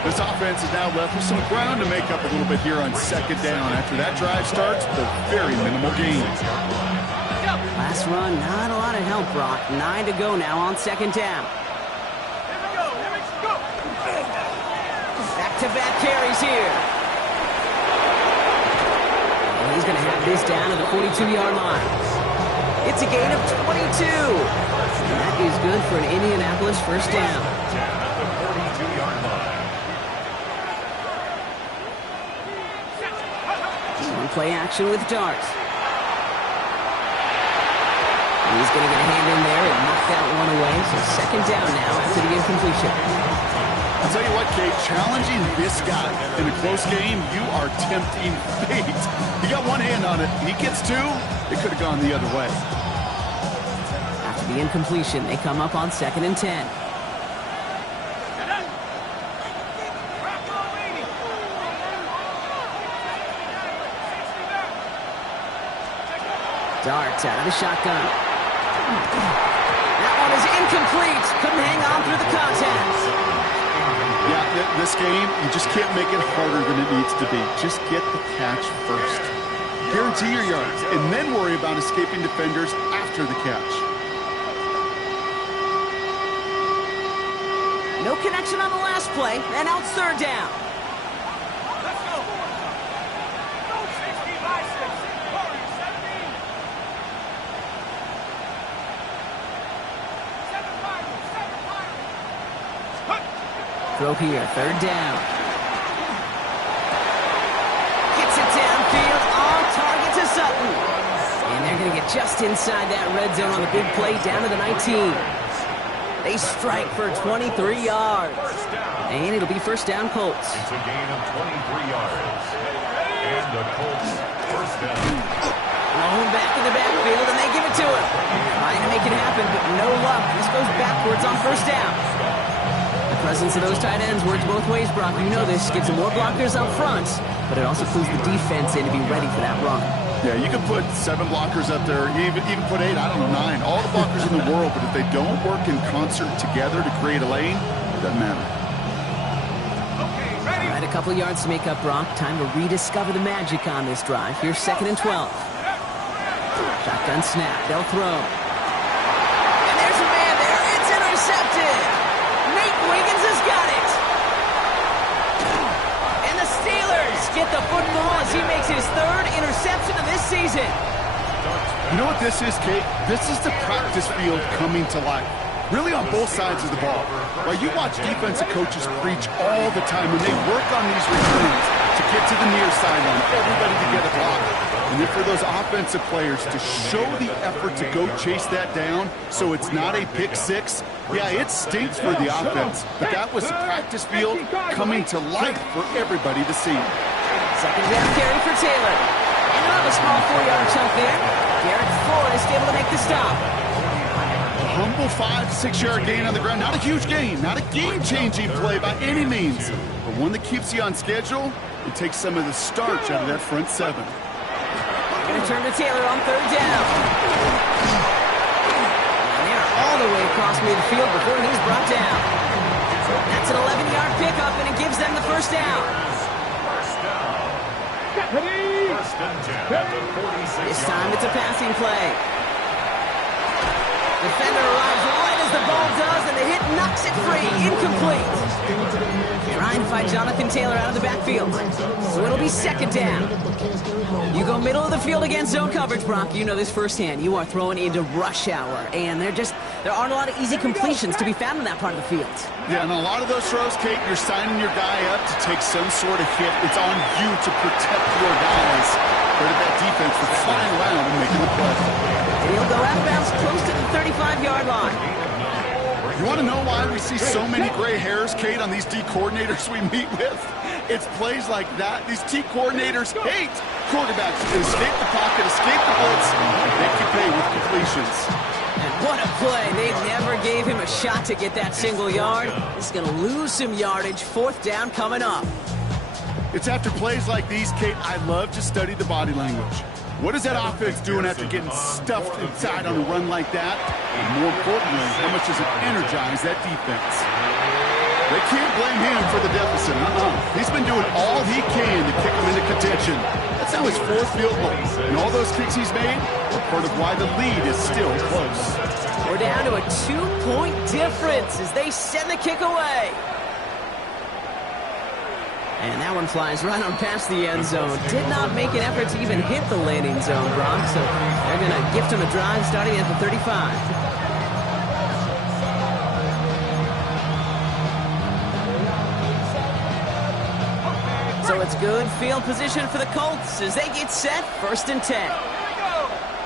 This offense is now left with some ground to make up a little bit here on 2nd down. After that drive starts, the very minimal gain. Last run, not a lot of help, Brock. 9 to go now on 2nd down. Back-to-back carries here. And he's going to have this down to the 42-yard line. It's a gain of 22. And that is good for an Indianapolis 1st down. Play action with Dart. He's going to get a hand in there and knock that one away. So 2nd down now after the incompletion. I'll tell you what, Kate, challenging this guy in a close game, you are tempting fate. He got one hand on it. He gets 2. It could have gone the other way. After the incompletion, they come up on 2nd and 10. Darts out of the shotgun. That one is incomplete. Couldn't hang on through the contact. Yeah, this game, you just can't make it harder than it needs to be. Just get the catch first. Guarantee your yards, and then worry about escaping defenders after the catch. No connection on the last play, and now it's third down. Let's go. Go 60 by 6. Corey, 17. 7 Throw here, third down. Gets it downfield, all target to Sutton. And they're going to get just inside that red zone on the big play, down to the 19. They strike for 23 yards. And it'll be first down, Colts. It's a gain of 23 yards. And the Colts first down. Blown back in the backfield, and they give it to him. Trying to make it happen, but no luck. This goes backwards on first down. The presence of those tight ends works both ways, Brock. You know this. Gives them more blockers up front, but it also pulls the defense in to be ready for that run. Yeah, you can put 7 blockers up there, even put 8, I don't know, 9. All the blockers in the world, but if they don't work in concert together to create a lane, it doesn't matter. All right, a couple yards to make up, Brock. Time to rediscover the magic on this drive. Here's 2nd and 12. Shotgun snap. They'll throw. And there's a man there. It's intercepted. Nate Wiggins has got it. And the Steelers get the football as he makes his 3rd interception of this season. You know what this is, Kate? This is the practice field coming to life. Really on both sides of the ball. While you watch defensive coaches preach all the time when they work on these returns to get to the near sideline, everybody to get a block. And then for those offensive players to show the effort to go chase that down so it's not a pick six, yeah, it stinks for the offense. But that was the practice field coming to life for everybody to see. 2nd down carry for Taylor. And another small 4-yard chunk there. Garrett Forrest able to make the stop. Humble 5-6-yard gain on the ground. Not a huge gain, not a game-changing play by any means, but one that keeps you on schedule and takes some of the starch out of that front 7. Going to turn to Taylor on 3rd down. And they're all the way across midfield before he's brought down. That's an 11-yard pickup, and it gives them the first down. This time it's a passing play. Defender arrives right as the ball does, and the hit knocks it free. Incomplete. Trying to find Jonathan Taylor out of the backfield. So it'll be 2nd down. You go middle of the field against zone coverage, Brock. You know this firsthand. You are throwing into rush hour, and there aren't a lot of easy completions to be found in that part of the field. Yeah, and a lot of those throws, Kate, you're signing your guy up to take some sort of hit. It's on you to protect your guys. But that defense was flying around and making the play. And he'll go out of bounds close to the 35-yard line. You want to know why we see so many gray hairs, Kate, on these D coordinators we meet with? It's plays like that. These T coordinators hate quarterbacks that escape the pocket, escape the blitz, and make you pay with completions. And what a play. They never gave him a shot to get that single yard. He's going to lose some yardage. 4th down coming up. It's after plays like these, Kate, I love to study the body language. What is that offense doing after getting stuffed inside on a run like that? And more importantly, how much does it energize that defense? They can't blame him for the deficit. He's been doing all he can to kick them into contention. That's now his 4th field goal. And all those kicks he's made are part of why the lead is still close. We're down to a 2-point difference as they send the kick away. And that one flies right on past the end zone. Did not make an effort to even hit the landing zone, Brock. So they're going to gift him a drive starting at the 35. So it's good field position for the Colts as they get set. 1st and 10.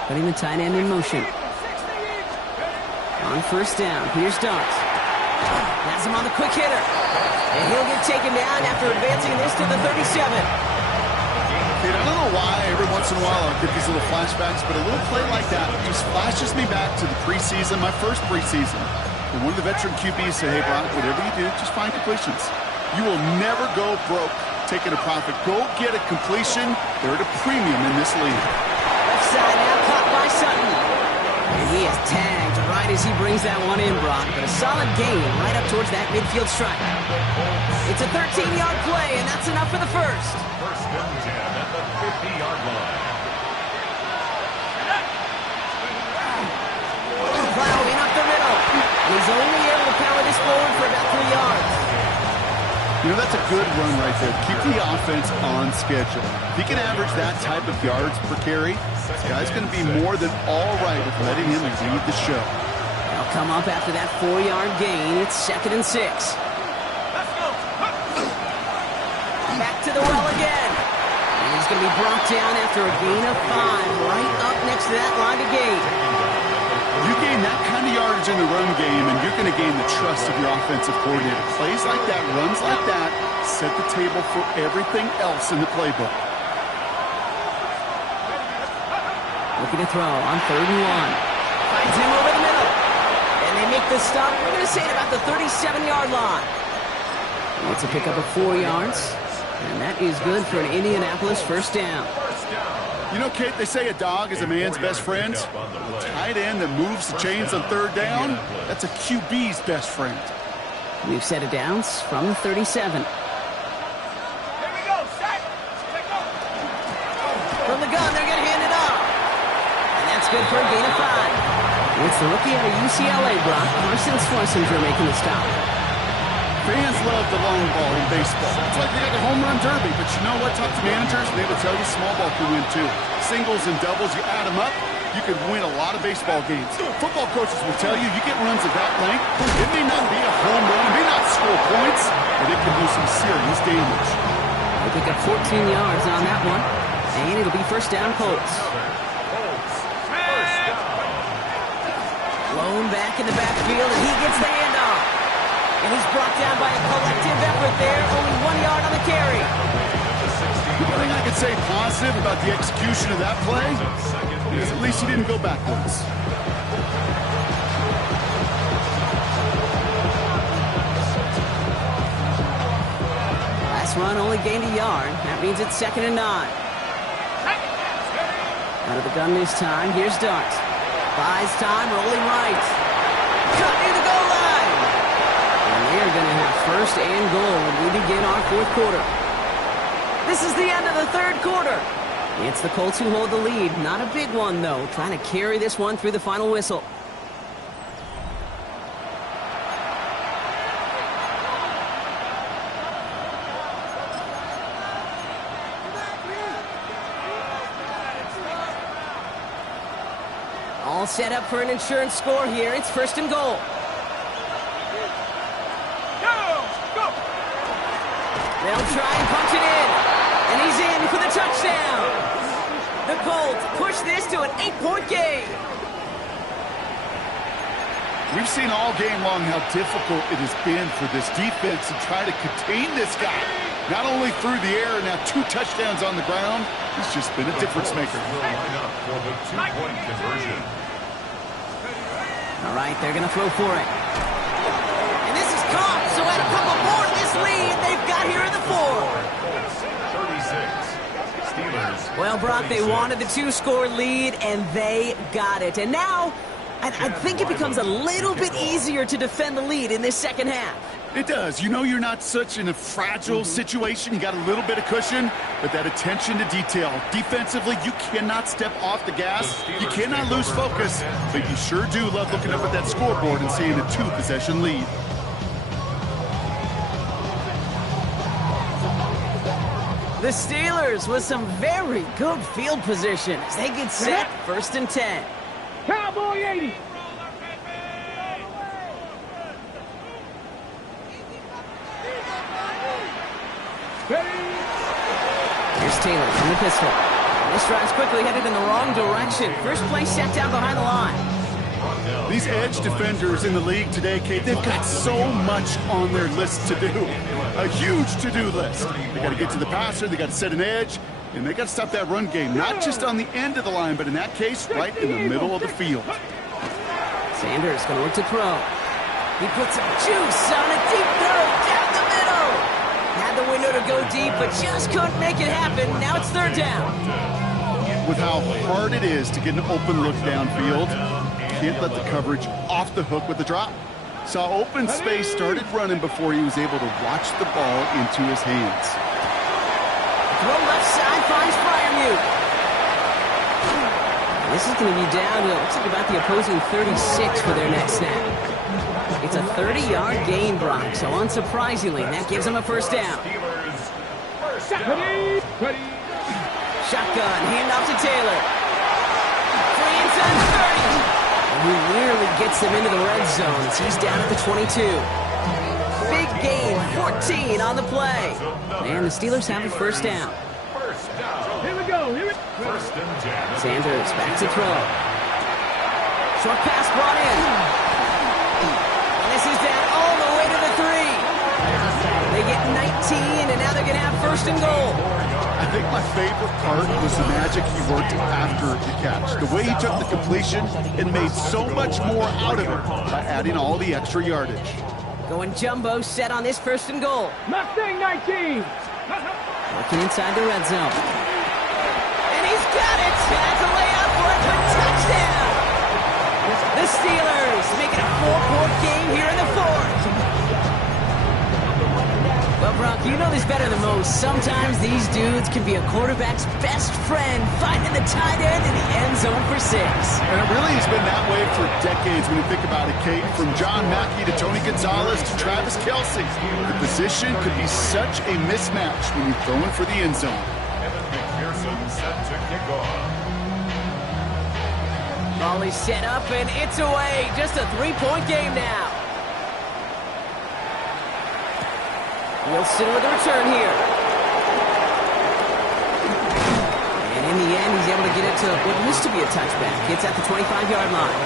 Putting the tight end in motion. On 1st down, here's Darts. That's him on the quick hitter. And he'll get taken down after advancing this to the 37. Kate, I don't know why every once in a while I get these little flashbacks, but a little play like that just flashes me back to the preseason, my first preseason. And one of the veteran QBs said, hey, Brock, whatever you do, just find completions. You will never go broke taking a profit. Go get a completion. They're at a premium in this league. Left side now caught by He's tagged right as he brings that one in, Brock, but a solid gain right up towards that midfield stripe. It's a 13-yard play, and that's enough for the first. First down 10 at the 50-yard line. Plowing up the middle. And he's only able to power this forward for about 3 yards. You know, that's a good run right there. Keep the offense on schedule. If he can average that type of yards per carry, this guy's going to be more than all right with letting him lead the show. They'll come up after that 4-yard gain. It's 2nd and 6. Back to the well again. And he's going to be brought down after a gain of 5 right up next to that line of gain. You gain that kind of yardage in the run game, and you're going to gain the trust of your offensive coordinator. Plays like that, runs like that, set the table for everything else in the playbook. Looking to throw on 3rd and 1. Finds him over the middle. And they make the stop, we're going to say at about the 37-yard line. It's a pickup of 4 yards. And that is good for an Indianapolis first down. You know, Kate, they say a dog is a man's best friend. A tight end that moves the chains on 3rd down, that's a QB's best friend. We've set it downs from the 37. From the gun, they're going to hand it off. And that's good for a gain of 5. It's the rookie out of UCLA, Brock. Carson Schlesinger making the stop. Fans love the long ball in baseball. It's like they got a home run derby, but you know what? Talk to managers, and they will tell you small ball can win too. Singles and doubles, you add them up, you can win a lot of baseball games. Football coaches will tell you, you get runs of that length, it may not be a home run, it may not score points, but it can do some serious damage. They pick up 14 yards on that one, and it'll be first down Colts. Blown back in the backfield, and he gets the handoff. And he's brought down by a collective effort there. Only 1 yard on the carry. The thing I could say positive about the execution of that play is at least he didn't go backwards. Last run only gained a yard. That means it's 2nd and 9. Out of the gun this time. Here's Dart. Buys time, rolling right. Cut near the goal line. They're going to have 1st and goal when we begin our 4th quarter. This is the end of the 3rd quarter. It's the Colts who hold the lead. Not a big one, though. Trying to carry this one through the final whistle. All set up for an insurance score here. It's 1st and goal. They'll try and punch it in. And he's in for the touchdown. The Colts push this to an 8-point game. We've seen all game long how difficult it has been for this defense to try to contain this guy. Not only through the air, now 2 touchdowns on the ground. He's just been a difference maker. For the 2-point conversion. All right, they're going to throw for it. And this is caught, so at a couple more to this lead, they've got here in the 36. Steelers. Well, Brock, they wanted the 2-score lead, and they got it. And now, I think it becomes a little bit easier to defend the lead in this 2nd half. It does. You know you're not such in a fragile situation. You got a little bit of cushion, but that attention to detail. Defensively, you cannot step off the gas. You cannot lose focus, but you sure do love looking up at that scoreboard and seeing a 2-possession lead. The Steelers with some very good field position as they get set 1st and 10. Cowboy 80. Here's Taylor from the pistol. This drive's quickly headed in the wrong direction. First play set down behind the line. These edge defenders in the league today, Kate, they've got so much on their list to do. A huge to-do list. They got to get to the passer, they got to set an edge, and they got to stop that run game. Not just on the end of the line, but in that case, right in the middle of the field. Sanders going to look to throw. He puts some juice on a deep throw down the middle. Had the window to go deep, but just couldn't make it happen. Now it's 3rd down. With how hard it is to get an open look downfield, can't let the coverage off the hook with the drop. Saw open space, started running before he was able to watch the ball into his hands. Throw left side finds Freiermuth. This is going to be down to, looks like about the opposing 36 for their next snap. It's a 30-yard gain, Brock, so unsurprisingly, that gives them a first down. Shotgun, handoff to Taylor. Free inside 30. And he nearly gets them into the red zone as he's down at the 22. Big gain, 14 on the play. And the Steelers have a first down. Here we go. Sanders back to throw. Short pass brought in. And this is down all the way to the 3. They get 19, and now they're going to have first and goal. I think my favorite part was the magic he worked after the catch. The way he took the completion and made so much more out of it by adding all the extra yardage. Going jumbo set on this first and goal. Mustang 19. Working inside the red zone. And he's got it. That's a layup for a touchdown. The Steelers making a 4-point game here in the fourth. Well, Brock, you know this better than most. Sometimes these dudes can be a quarterback's best friend, finding the tight end in the end zone for 6. And it really has been that way for decades when you think about it, Kate. From John Mackey to Tony Gonzalez to Travis Kelce. The position could be such a mismatch when you're throwing for the end zone. Evan McPherson set to kick off. Ball is set up, and it's away. Just a 3-point game now. Wilson with a return here. And in the end, he's able to get it to what used to be a touchback. It's at the 25-yard line.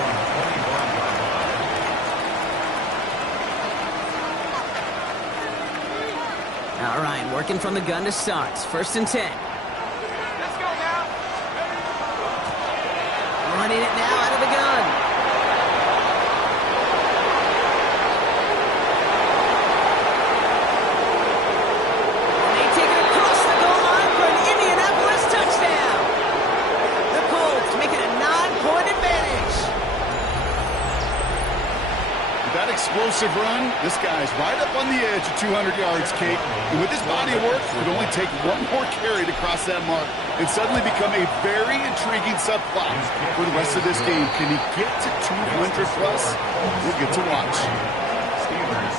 All right, working from the gun to start. First and 10. Let's go now. Running it now out of the gun. Explosive run. This guy's right up on the edge of 200 yards, Kate. And with his body of work, it would only take one more carry to cross that mark and suddenly become a very intriguing subplot for the rest of this game. Can he get to 200 plus? We'll get to watch. Steelers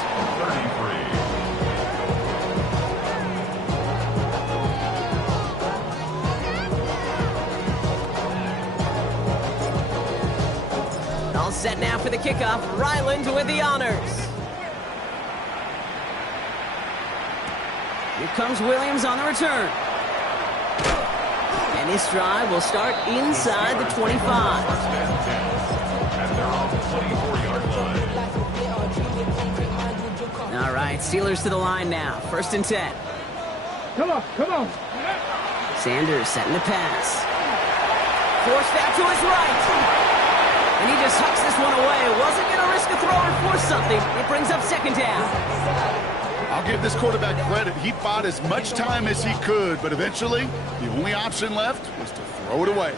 33. All set now for the kickoff. Ryland with the honors. Here comes Williams on the return. And this drive will start inside the 25. At their own 24-yard line. All right, Steelers to the line now. First and 10. Come on. Sanders setting the pass. Forced out to his right. And he just hucks this one away. Wasn't going to risk a throw or force something. It brings up second down. I'll give this quarterback credit. He bought as much time as he could, but eventually the only option left was to throw it away.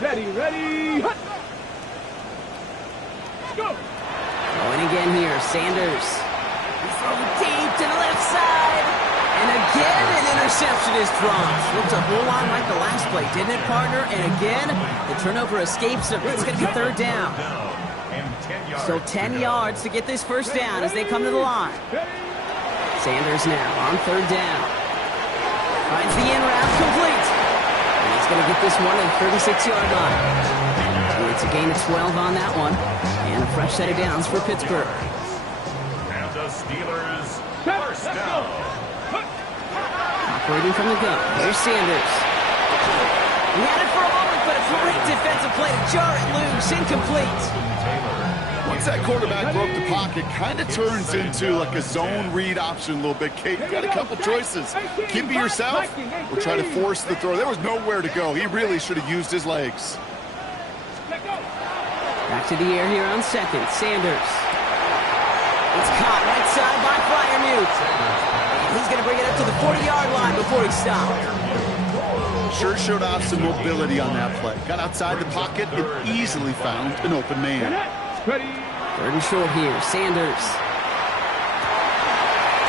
Ready. Go. Going again here, Sanders. He's throwing deep to the left side. And again, an interception is dropped. Looked a whole lot like the last play, didn't it, partner? And again, the turnover escapes him. It's going to be third down. So 10 yards to get this first down as they come to the line. Sanders now on third down. Finds the in route complete. And he's going to get this one at the 36-yard line. And it's a gain of 12 on that one. And a fresh set of downs for Pittsburgh. And the Steelers first down. Operating from the gun. Here's Sanders. He had it for a moment, but a great defensive play to jar it loose. Incomplete. Once that quarterback broke the pocket, kind of turns into like a zone read option a little bit. Kate, you got a couple choices. Keep it yourself or try to force the throw. There was nowhere to go. He really should have used his legs. Back to the air here on second. Sanders. It's caught right side by Freiermuth. He's going to bring it up to the 40-yard line before he stops. sure showed off some mobility on that play. Got outside the pocket and easily found an open man. Third and short here. Sanders.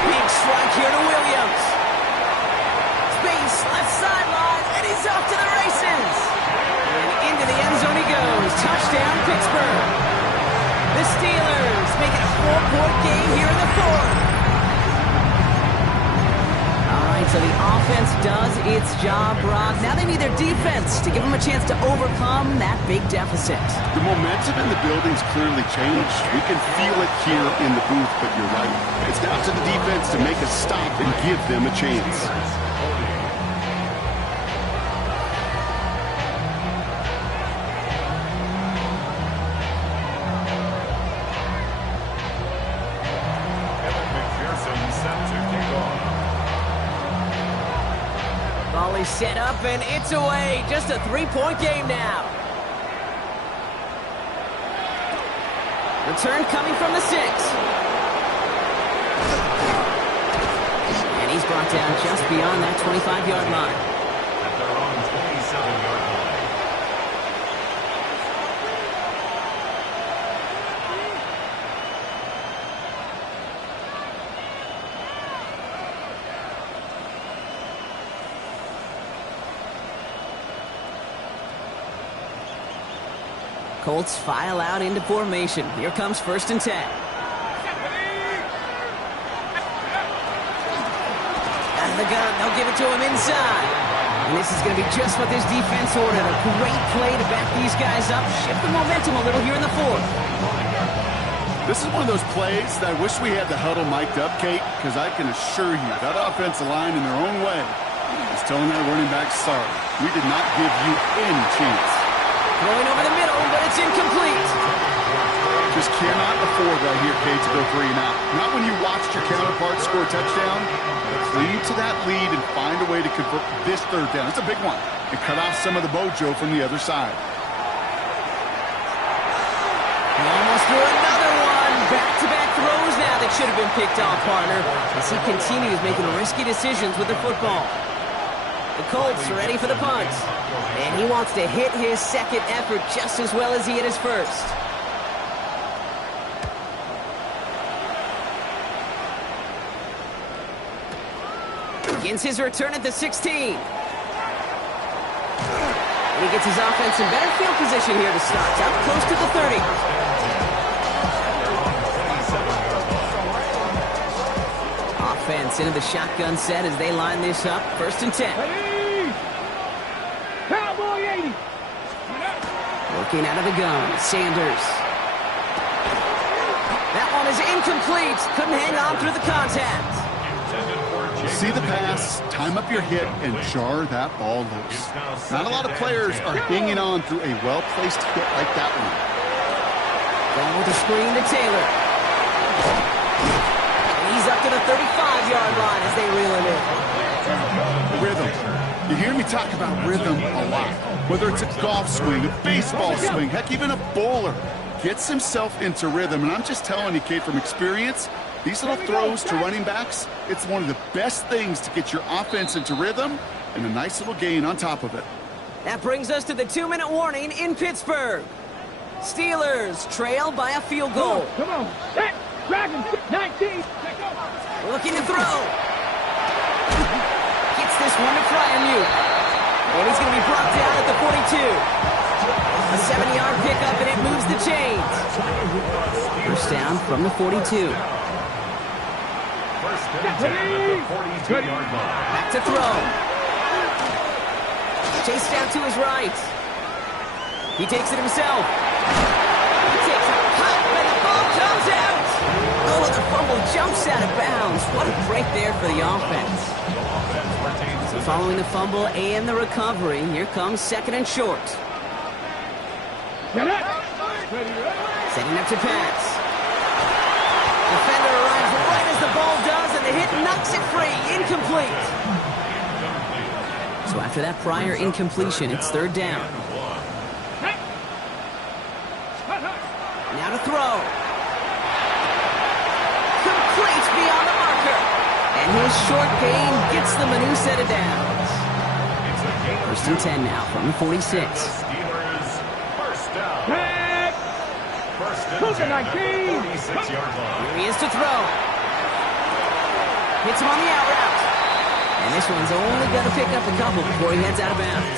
Big strike here to Williams. Space, left sideline, and he's off to the races. And into the end zone he goes. Touchdown, Pittsburgh. The Steelers making a 4-point game here in the fourth. All right, so the offense does its job, Brock. Now they need their defense to give them a chance to overcome that big deficit. The momentum in the building's clearly changed. We can feel it here in the booth, but you're right. It's down to the defense to make a stop and give them a chance. Volley set up, and it's away. Just a 3-point game now. Return coming from the 6. And he's brought down just beyond that 25-yard line. At their own 27-yard line. Colts file out into formation. Here comes 1st and 10. Out of the gun, they'll give it to him inside. And this is going to be just what this defense ordered. A great play to back these guys up. Shift the momentum a little here in the fourth. This is one of those plays that I wish we had the huddle mic'd up, Kate, because I can assure you that offensive line in their own way is telling that running back, sorry, we did not give you any chance. Throwing over the middle, but it's incomplete. Just cannot afford right here, Kate, to go 3 and out. Not when you watched your counterpart score a touchdown. Cling to that lead and find a way to convert this 3rd down. It's a big one. And cut off some of the mojo from the other side. He almost threw another one. Back-to-back throws now that should have been picked off, partner, as he continues making risky decisions with the football. The Colts are ready for the punt. And he wants to hit his second effort just as well as he hit his first. Begins his return at the 16. And he gets his offense in better field position here to start. Up close to the 30. Offense into the shotgun set as they line this up. 1st and 10. Cowboy 80. Working out of the gun, Sanders. That one is incomplete. Couldn't hang on through the contact. See the pass, time up your hit, and jar that ball loose. Not a lot of players are hanging on through a well-placed hit like that one. Going with a screen to Taylor. And he's up to the 35-yard line as they reel him in. Rhythm. You hear me talk about rhythm a lot. Whether it's a golf swing, a baseball swing, heck, even a bowler gets himself into rhythm. And I'm just telling you, Kate, from experience, these little throws to running backs, it's one of the best things to get your offense into rhythm and a nice little gain on top of it. That brings us to the 2-minute warning in Pittsburgh. Steelers trail by a field goal. Come on. Set. Dragons 19. Looking to throw. Gets this one to Fryermuth. And he's going to be brought down at the 42. A 7-yard pickup, and it moves the chains. First down from the 42. Back to throw. Chased down to his right. He takes it himself. He takes a hop, and the ball comes out. Oh, the fumble jumps out of bounds. What a break there for the offense. So following the fumble and the recovery, here comes 2nd and short. Setting up to pass. Defender arrives right as the ball does, and the hit knocks it free. Incomplete. So after that prior incompletion, it's 3rd down. Now to throw. Complete beyond the marker. And his short gain gets them a new set of downs. First and 10 now from the 46. Steelers, first down. Tag. First and Cougar 10 at the 19. 46-yard line. Here he is to throw. Hits him on the out route. And this one's only going to pick up a couple before he heads out of bounds.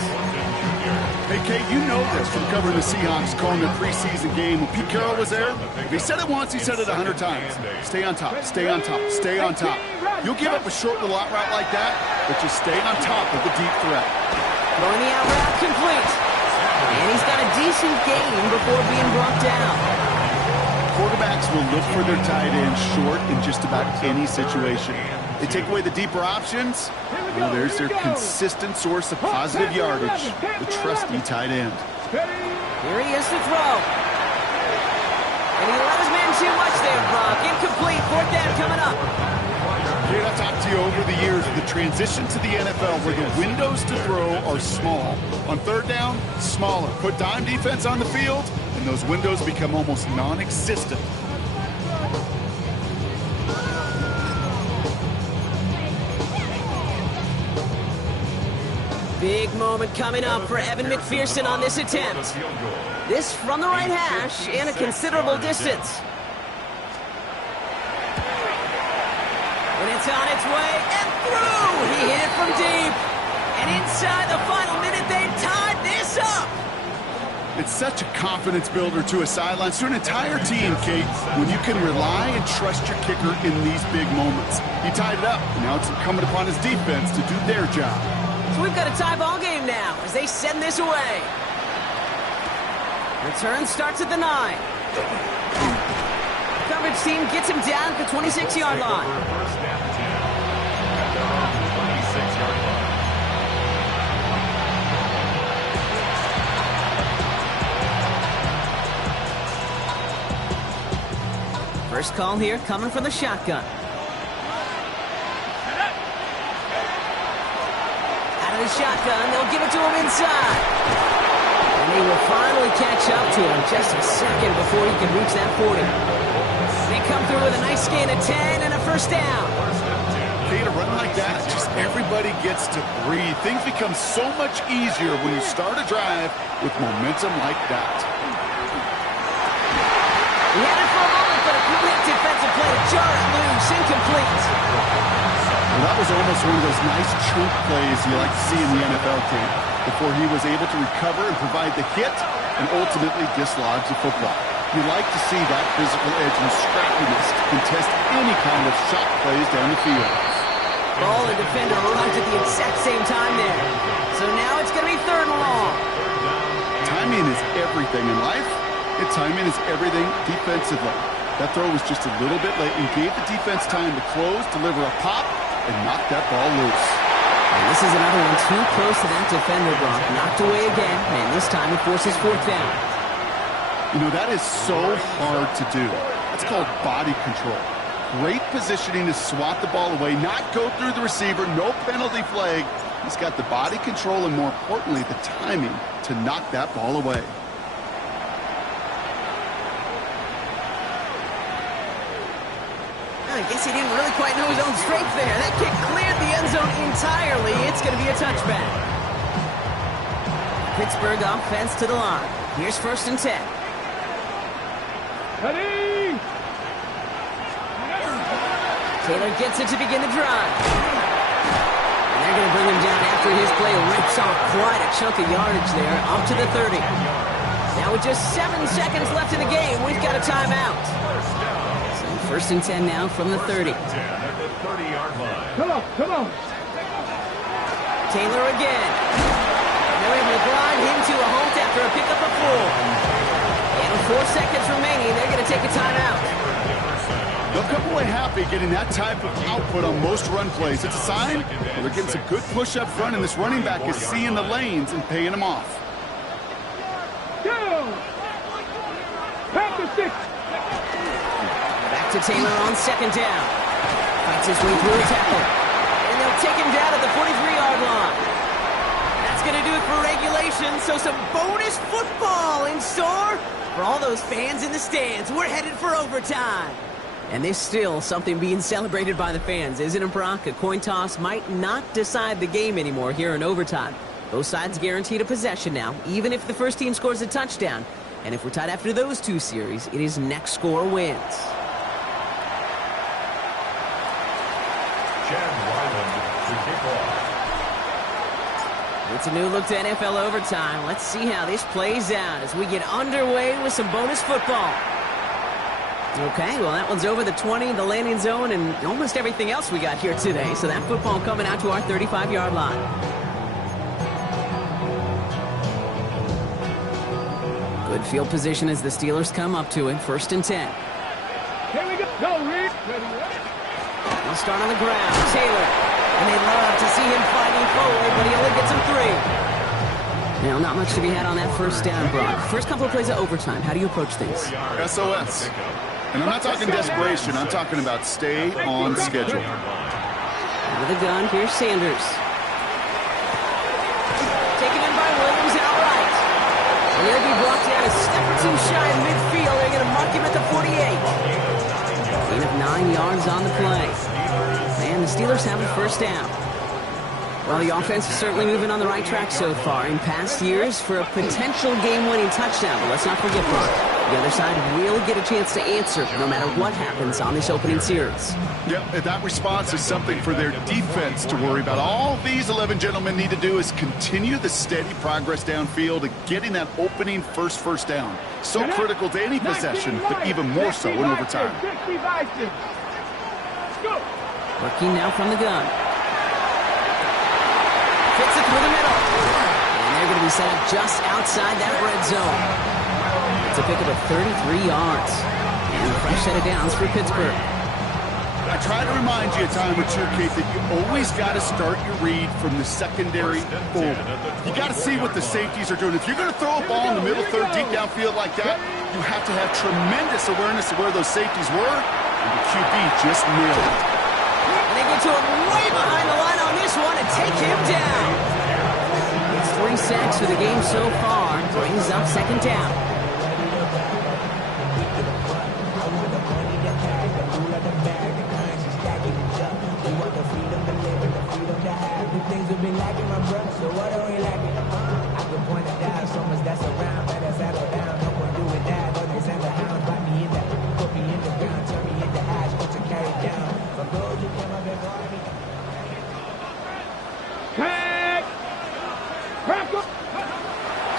Hey, Kate, you know this from covering the Seahawks, calling their preseason game. When Pete Carroll was there, if he said it once, he said it 100 times. Stay on top, stay on top, stay on top. You'll give up a short little out route like that, but just stay on top of the deep threat. Throwing the out route complete. And he's got a decent gain before being brought down. Quarterbacks will look for their tight end short in just about any situation. They take away the deeper options. Well, there's their consistent source of positive yardage, the trusty tight end. Here he is to throw. And he let his man too much there, Brock. Incomplete. Fourth down coming up. Kate, I've talked to you over the years of the transition to the NFL where the windows to throw are small. On third down, smaller. Put dime defense on the field, and those windows become almost non-existent. Big moment coming up for Evan McPherson on this attempt. This from the right hash and a considerable distance. And it's on its way and through. He hit it from deep. And inside the final minute, they've tied this up. It's such a confidence builder to a sideline, to an entire team, Kate, when you can rely and trust your kicker in these big moments. He tied it up, and now it's incumbent upon his defense to do their job. So we've got a tie ball game now as they send this away. Return starts at the 9. Coverage team gets him down at the 26-yard line. First down 10 at their own 26-yard line. First call here coming from the shotgun. The shotgun, they'll give it to him inside. And they will finally catch up to him just a second before he can reach that 40. They come through with a nice gain of 10 and a first down. Kate, a run like that, just everybody gets to breathe. Things become so much easier when you start a drive with momentum like that. He had it for a moment, but a quick defensive play to jar it loose, incomplete. Well, that was almost one of those nice chunk plays you like to see in the NFL, Kate, before he was able to recover and provide the hit and ultimately dislodge the football. You like to see that physical edge and scrappiness to contest any kind of shot plays down the field. Ball and defender arrived at the exact same time there. So now it's going to be third and long. Timing is everything in life, and timing is everything defensively. That throw was just a little bit late and gave the defense time to close, deliver a pop, and knock that ball loose. And this is another one too close to that defender, Brock. Knocked away again, and this time it forces fourth down. You know, that is so hard to do. That's called body control. Great positioning to swat the ball away, not go through the receiver, no penalty flag. He's got the body control and, more importantly, the timing to knock that ball away. I guess he didn't really quite know his own strength there. That kick cleared the end zone entirely. It's going to be a touchback. Pittsburgh offense to the line. Here's first and 10. Ready? Taylor gets it to begin the drive. And they're going to bring him down after his play rips off quite a chunk of yardage there, up to the 30. Now with just 7 seconds left in the game, we've got a timeout. First and 10 now from the 30. 10 at the 30-yard line. Come on, come on. Taylor again. They're able to grind him to a halt after a pickup of 4. And with 4 seconds remaining, they're going to take a timeout. They'll come away happy getting that type of output on most run plays. It's a sign that they're getting some good push up front, and this running back is seeing the lanes and paying them off. Go! Pack the 6. Back to Taylor on second down. Fights his way through a tackle. And they'll take him down at the 43-yard line. That's going to do it for regulation, so some bonus football in store for all those fans in the stands. We're headed for overtime. And there's still something being celebrated by the fans, isn't it, Brock? A coin toss might not decide the game anymore here in overtime. Both sides guaranteed a possession now, even if the first team scores a touchdown. And if we're tied after those two series, it is next score wins. Chad Ryland to kick off. It's a new look to NFL overtime. Let's see how this plays out as we get underway with some bonus football. Okay, well, that one's over the 20, the landing zone, and almost everything else we got here today. So that football coming out to our 35-yard line. Good field position as the Steelers come up to it. 1st and 10. Here we go. Go, Reed. They'll start on the ground. Taylor. And they love to see him fighting forward, but he only gets him 3. Now, not much to be had on that first down, Brock. First couple of plays of overtime. How do you approach things? SOS. And I'm not talking desperation. I'm talking about stay on schedule. Out of the gun, here's Sanders. Taken in by Williams outright. And he'll be brought down a step or two shy of midfield. They're going to mark him at the 48. Gain of 9 yards on the play. And the Steelers have a first down. Well, the offense is certainly moving on the right track so far in past years for a potential game-winning touchdown. But let's not forget, Brock, the other side will get a chance to answer no matter what happens on this opening series. Yep, that response is something for their defense to worry about. All these 11 gentlemen need to do is continue the steady progress downfield and getting that opening first down. So critical to any possession, but even more so in overtime. Working now from the gun. Fits it through the middle. And they're going to be set up just outside that red zone. It's a pickup of 33 yards. And a fresh set of downs for Pittsburgh. I try to remind you a time or two, Kate, that you always got to start your read from the secondary forward. You got to see what the safeties are doing. If you're going to throw a ball in the middle third deep downfield like that, you have to have tremendous awareness of where those safeties were, and the QB just nailed it. And they get to him way behind the line on this one and take him down. It's 3 sacks for the game so far. Brings up 2nd down.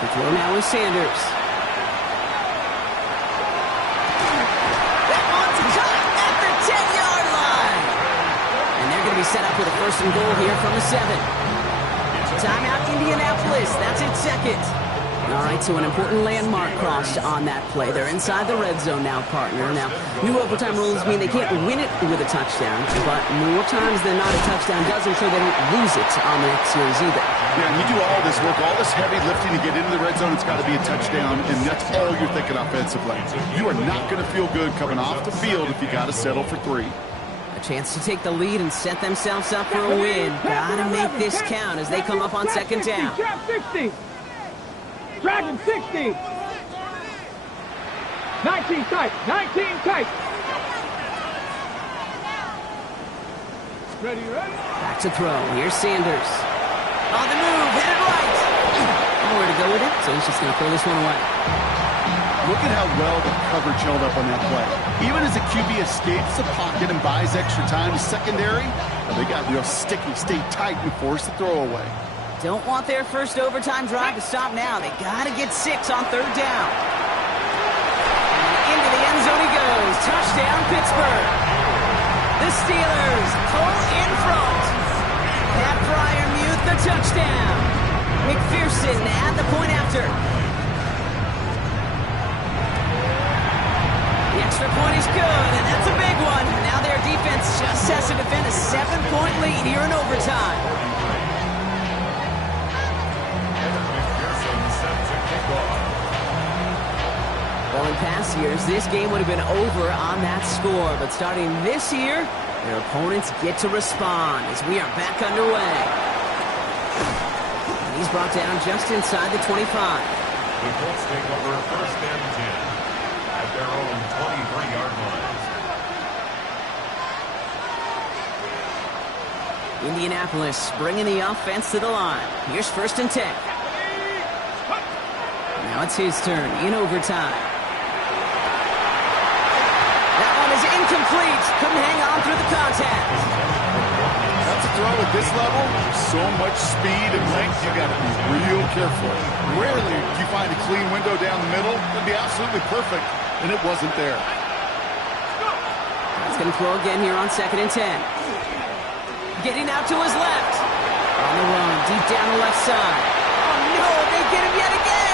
To throw now is Sanders. That one's caught at the 10-yard line. And they're going to be set up with a 1st and goal here from the 7. Timeout, Indianapolis. That's its 2nd. All right, so an important landmark crossed on that play. They're inside the red zone now, partner. Now, new overtime rules mean they can't win it with a touchdown, but more times than not, a touchdown does ensure they don't lose it on the next series either. Yeah, and you do all this work, all this heavy lifting to get into the red zone, it's got to be a touchdown, and that's all you're thinking offensively. You are not going to feel good coming off the field if you got to settle for 3. A chance to take the lead and set themselves up for a win. Gotta make this count as they come up on 2nd down. Trap 60. Dragon 60. 19 tight. 19 tight. Ready. Back to throw. Here's Sanders. On the move. Headed right. Nowhere to go with it, so he's just going to throw this one away. Look at how well the coverage held up on that play. Even as the QB escapes the pocket and buys extra time, the secondary, they got real sticky, stay tight, and force the throw away. Don't want their first overtime drive to stop now. They got to get 6 on 3rd down. And into the end zone he goes. Touchdown, Pittsburgh. The Steelers pull in front. Pat Freiermuth, the touchdown. McPherson at the point after. The extra point is good, and that's a big one. Now their defense just has to defend a 7-point lead here in overtime. Well, in past years, this game would have been over on that score. But starting this year, their opponents get to respond as we are back underway. And he's brought down just inside the 25. The Colts take over 1st and 10 at their own 23-yard line. Indianapolis bringing the offense to the line. Here's 1st and 10. Now it's his turn in overtime. That one is incomplete. Couldn't hang on through the contact. That's a throw at this level. So much speed and length, you got to be real careful. Rarely do you find a clean window down the middle. It'd be absolutely perfect, and it wasn't there. He's going to throw again here on 2nd and 10. Getting out to his left. On the run, deep down the left side. Oh, no, they get him yet again.